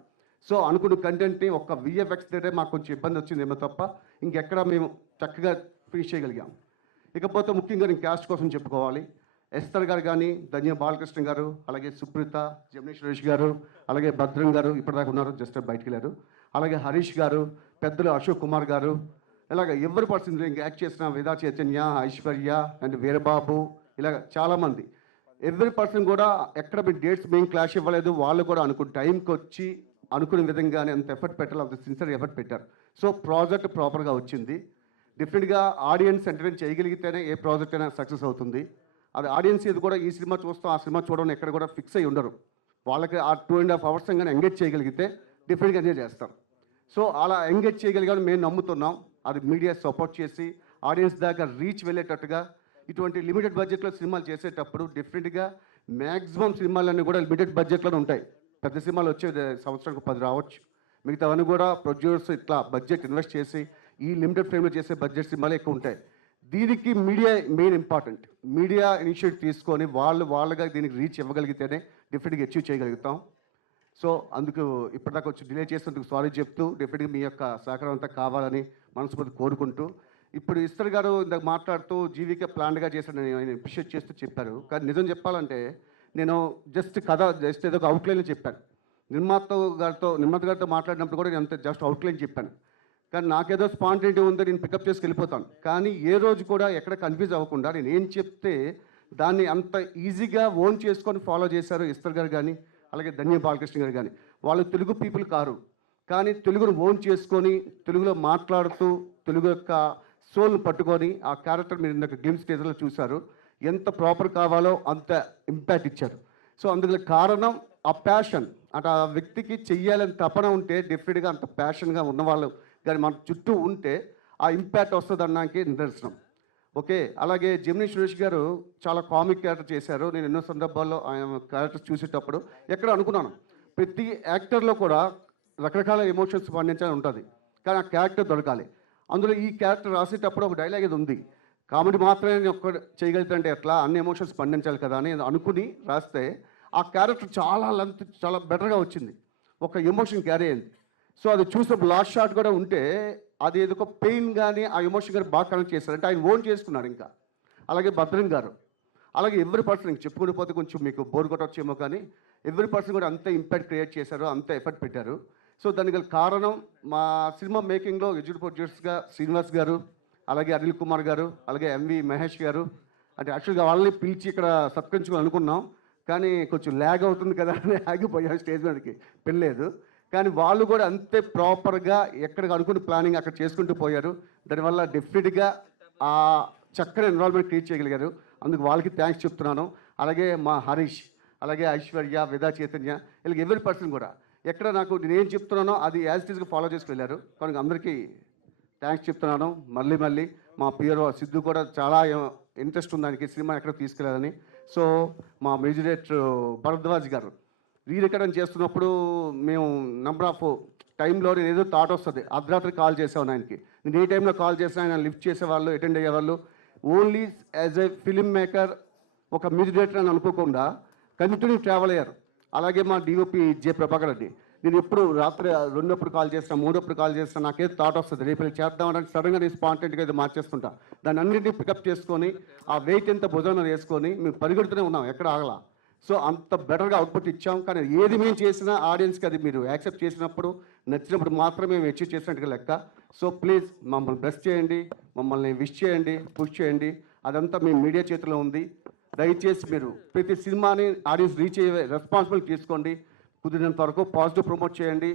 సో అనుకున్న కంటెంట్ని ఒక్క విఎఫ్ఎక్స్ దగ్గరే మాకు కొంచెం ఇబ్బంది వచ్చిందేమో తప్ప ఇంకెక్కడ మేము చక్కగా ఫినిష్ చేయగలిగాం. ఇకపోతే ముఖ్యంగా నేను క్యాస్ట్ కోసం చెప్పుకోవాలి. ఎస్తర్ గారు కానీ, ధన్య బాలకృష్ణ గారు, అలాగే సుప్రీత, జమినీ సురేష్ గారు, అలాగే భద్రం గారు ఇప్పటిదాకా ఉన్నారు, జస్ట్ బయటికి వెళ్ళారు, అలాగే హరీష్ గారు, పెద్దలు అశోక్ కుమార్ గారు, ఇలాగ ఎవరి పర్సన్ ఇంకా యాక్ట్ చేసిన వేదా చైతన్య, ఐశ్వర్య అండ్ వీరబాబు, ఇలాగ చాలామంది ఎవ్రీ పర్సన్ కూడా ఎక్కడ మీ డేట్స్ మేము క్లాష్ ఇవ్వలేదు. వాళ్ళు కూడా అనుకున్న టైంకి వచ్చి అనుకునే విధంగానే అంత ఎఫర్ట్ పెట్టాలి, అంత సిన్సియర్ ఎఫర్ట్ పెట్టారు. సో ప్రాజెక్ట్ ప్రాపర్గా వచ్చింది. డిఫరెంట్గా ఆడియన్స్ ఎంటర్టైన్ చేయగలిగితేనే ఏ ప్రాజెక్ట్ అయినా సక్సెస్ అవుతుంది. అది ఆడియన్స్ ఇది కూడా ఈ సినిమా చూస్తాం ఆ సినిమా చూడడం ఎక్కడ కూడా ఫిక్స్ అయ్యి ఉండరు. వాళ్ళకి ఆ 2.5 hours కానీ ఎంగేజ్ చేయగలిగితే డిఫరెంట్గా ఎంజాయ్ చేస్తాం. సో అలా ఎంగేజ్ చేయగలిగామని మేము నమ్ముతున్నాం. అది మీడియా సపోర్ట్ చేసి ఆడియన్స్ దాకా రీచ్ వెళ్ళేటట్టుగా ఇటువంటి లిమిటెడ్ బడ్జెట్లో సినిమాలు చేసేటప్పుడు డిఫరెంట్గా మ్యాక్సిమం సినిమాలన్నీ కూడా లిమిటెడ్ బడ్జెట్లోనే ఉంటాయి. పెద్ద సినిమాలు వచ్చే సంవత్సరానికి 10 రావచ్చు. మిగతావన్నీ కూడా ప్రొడ్యూసర్స్ ఇట్లా బడ్జెట్ ఇన్వెస్ట్ చేసి ఈ లిమిటెడ్ ఫ్రేమ్లో చేసే బడ్జెట్ సినిమాలు ఎక్కువ ఉంటాయి. దీనికి media main important. Media initiative తీసుకొని వాళ్ళుగా దీనికి రీచ్ ఇవ్వగలిగితేనే డిఫరెంట్గా అచీవ్ చేయగలుగుతాం. సో అందుకు ఇప్పటిదాకా వచ్చి డిలే చేసినందుకు సారీ చెప్తూ డెఫినెట్గా మీ యొక్క సహకారం అంతా కావాలని మనస్ఫూర్తి కోరుకుంటూ, ఇప్పుడు ఇస్తర్ గారు ఇందాక మాట్లాడుతూ జీవికే ప్లాన్గా చేశాను ఆయన అప్రిషియేట్ చేస్తూ చెప్పారు. కానీ నిజం చెప్పాలంటే నేను జస్ట్ ఏదో ఒక అవుట్లైన్ చెప్పాను. నిర్మాత గారితో మాట్లాడినప్పుడు కూడా నేను అంత జస్ట్ అవుట్లైన్ చెప్పాను. కానీ నాకేదో స్పాంటేనిటీ ఉందో నేను పికప్ చేసి వెళ్ళిపోతాను. కానీ ఏ రోజు కూడా ఎక్కడ కన్ఫ్యూజ్ అవ్వకుండా నేను ఏం చెప్తే దాన్ని అంత ఈజీగా ఓన్ చేసుకొని ఫాలో చేశారు ఇస్తర్ గారు కానీ, అలాగే ధన్య బాలకృష్ణ గారు కానీ. వాళ్ళు తెలుగు పీపుల్ కారు, కానీ తెలుగును ఓన్ చేసుకొని తెలుగులో మాట్లాడుతూ తెలుగు యొక్క సోల్ని పట్టుకొని ఆ క్యారెక్టర్ మీరు ఇందాక గేమ్ స్టేజ్లో చూశారు. ఎంత ప్రాపర్ కావాలో అంత ఇంపాక్ట్ ఇచ్చారు. సో అందుకు కారణం ఆ ప్యాషన్. అంటే ఆ వ్యక్తికి చెయ్యాలని తపన ఉంటే డెఫినెట్గా అంత ప్యాషన్గా ఉన్నవాళ్ళు కానీ మన చుట్టూ ఉంటే ఆ ఇంపాక్ట్ వస్తుంది అన్నానికి నిదర్శనం. ఓకే, అలాగే జమినీ సురేష్ గారు చాలా కామిక్ క్యారెక్టర్ చేశారు. నేను ఎన్నో సందర్భాల్లో ఆయన క్యారెక్టర్స్ చూసేటప్పుడు ఎక్కడ అనుకున్నాను ప్రతి యాక్టర్లో కూడా రకరకాల ఎమోషన్స్ పండించాలని ఉంటుంది, కానీ ఆ క్యారెక్టర్ దొరకాలి. అందులో ఈ క్యారెక్టర్ రాసేటప్పుడు ఒక డైలాగ్ ఇది ఉంది, కామెడీ మాత్రమే నేను ఒక్క చేయగలుగుతుంటే ఎట్లా, అన్ని ఎమోషన్స్ పండించాలి కదా అని అనుకుని రాస్తే ఆ క్యారెక్టర్ చాలా లెంత్ చాలా బెటర్గా వచ్చింది, ఒక ఎమోషన్ క్యారీ అయింది. సో అది చూసినప్పుడు లాస్ట్ షాట్ కూడా ఉంటే అది ఏదో ఒక పెయిన్ కానీ ఆ ఎమోషన్ కానీ బాగా కనెక్ట్ చేశారు. అంటే ఆయన ఓన్ చేసుకున్నారు. ఇంకా అలాగే భద్రం గారు, అలాగే ఎవ్రీ పర్సన్ ఇంక చెప్పుకుని పోతే కొంచెం మీకు బోర్ కొట్టొచ్చేమో, కానీ ఎవ్రీ పర్సన్ కూడా అంత ఇంపాక్ట్ క్రియేట్ చేశారు, అంత ఎఫర్ట్ పెట్టారు. సో దానికి గల కారణం మా సినిమా మేకింగ్లో ఎగ్జిక్యూటివ్ ప్రొడ్యూసర్స్గా శ్రీనివాస్ గారు, అలాగే అనిల్ కుమార్ గారు, అలాగే ఎంవి మహేష్ గారు. అంటే యాక్చువల్గా వాళ్ళని పిలిచి ఇక్కడ సత్కరించుకోవాలి అనుకున్నాం, కానీ కొంచెం ల్యాగ్ అవుతుంది కదా అని ఆగిపోయాం, స్టేజ్ మీదకి పెళ్ళలేదు. కానీ వాళ్ళు కూడా అంతే ప్రాపర్గా ఎక్కడికి అనుకున్న ప్లానింగ్ అక్కడ చేసుకుంటూ పోయారు. దానివల్ల డెఫినెట్గా ఆ చక్కని ఎన్విరాన్మెంట్ క్రియేట్ చేయగలిగారు. అందుకు వాళ్ళకి థ్యాంక్స్ చెప్తున్నాను. అలాగే మా హరీష్, అలాగే ఐశ్వర్య, వేదా చైతన్య, ఇలా ఎవరి పర్సన్ కూడా ఎక్కడ నాకు నేనేం చెప్తున్నానో అది యాజ్ ఇట్ ఈస్గా ఫాలో చేసుకు వెళ్ళారు. కనుక అందరికీ థ్యాంక్స్ చెప్తున్నాను. మళ్ళీ మా పిఆర్ఓ సిద్ధు కూడా చాలా ఇంట్రెస్ట్ ఉంది దానికి సినిమా ఎక్కడ తీసుకెళ్ళాలని. సో మా మ్యూజిక్ డైరెక్టర్ భరద్వాజ్ గారు రీరికార్డింగ్ చేస్తున్నప్పుడు మేము నెంబర్ ఆఫ్ టైంలో నేను ఏదో థాట్ వస్తుంది, అర్ధరాత్రి కాల్ చేసాను ఆయనకి. నేను ఏ టైంలో కాల్ చేసినా ఆయన లిఫ్ట్ చేసేవాళ్ళు, అటెండ్ అయ్యేవాళ్ళు. Only as a film maker, ఒక మ్యూజిక్ డైరెక్టర్ అని అనుకోకుండా కంటిన్యూ ట్రావెల్ అయ్యారు. అలాగే మా డిఓపి జె ప్రభాకర్ రెడ్డి, నేను ఎప్పుడు రాత్రి 2 కాల్ చేస్తాను, 3 కాల్ చేస్తాను, నాకేదో థాట్ వస్తుంది రేపు చేద్దామని సడన్గా నేను స్పాంటేనియస్గా ఇది మార్చేస్తుంటా. దాన్ని అన్నింటినీ పికప్ చేసుకొని ఆ వెయిట్ ఎంత భుజాన వేసుకొని మేము పరిగెడుతూనే ఉన్నాం, ఎక్కడ ఆగలా. సో అంత బెటర్గా అవుట్పుట్ ఇచ్చాం. కానీ ఏది మేము చేసినా ఆడియన్స్కి అది మీరు యాక్సెప్ట్ చేసినప్పుడు, నచ్చినప్పుడు మాత్రమే మేము అచీవ్ చేసినట్టుగా లెక్క. సో ప్లీజ్ మమ్మల్ని బ్లెస్ చేయండి, మమ్మల్ని విష్ చేయండి, పుష్ చేయండి. అదంతా మీ మీడియా చేతిలో ఉంది. దయచేసి మీరు ప్రతి సినిమాని ఆడియన్స్ రీచ్ అయ్యే రెస్పాన్సిబిలిటీ తీసుకోండి. కుదిరినంత వరకు పాజిటివ్ ప్రమోట్ చేయండి.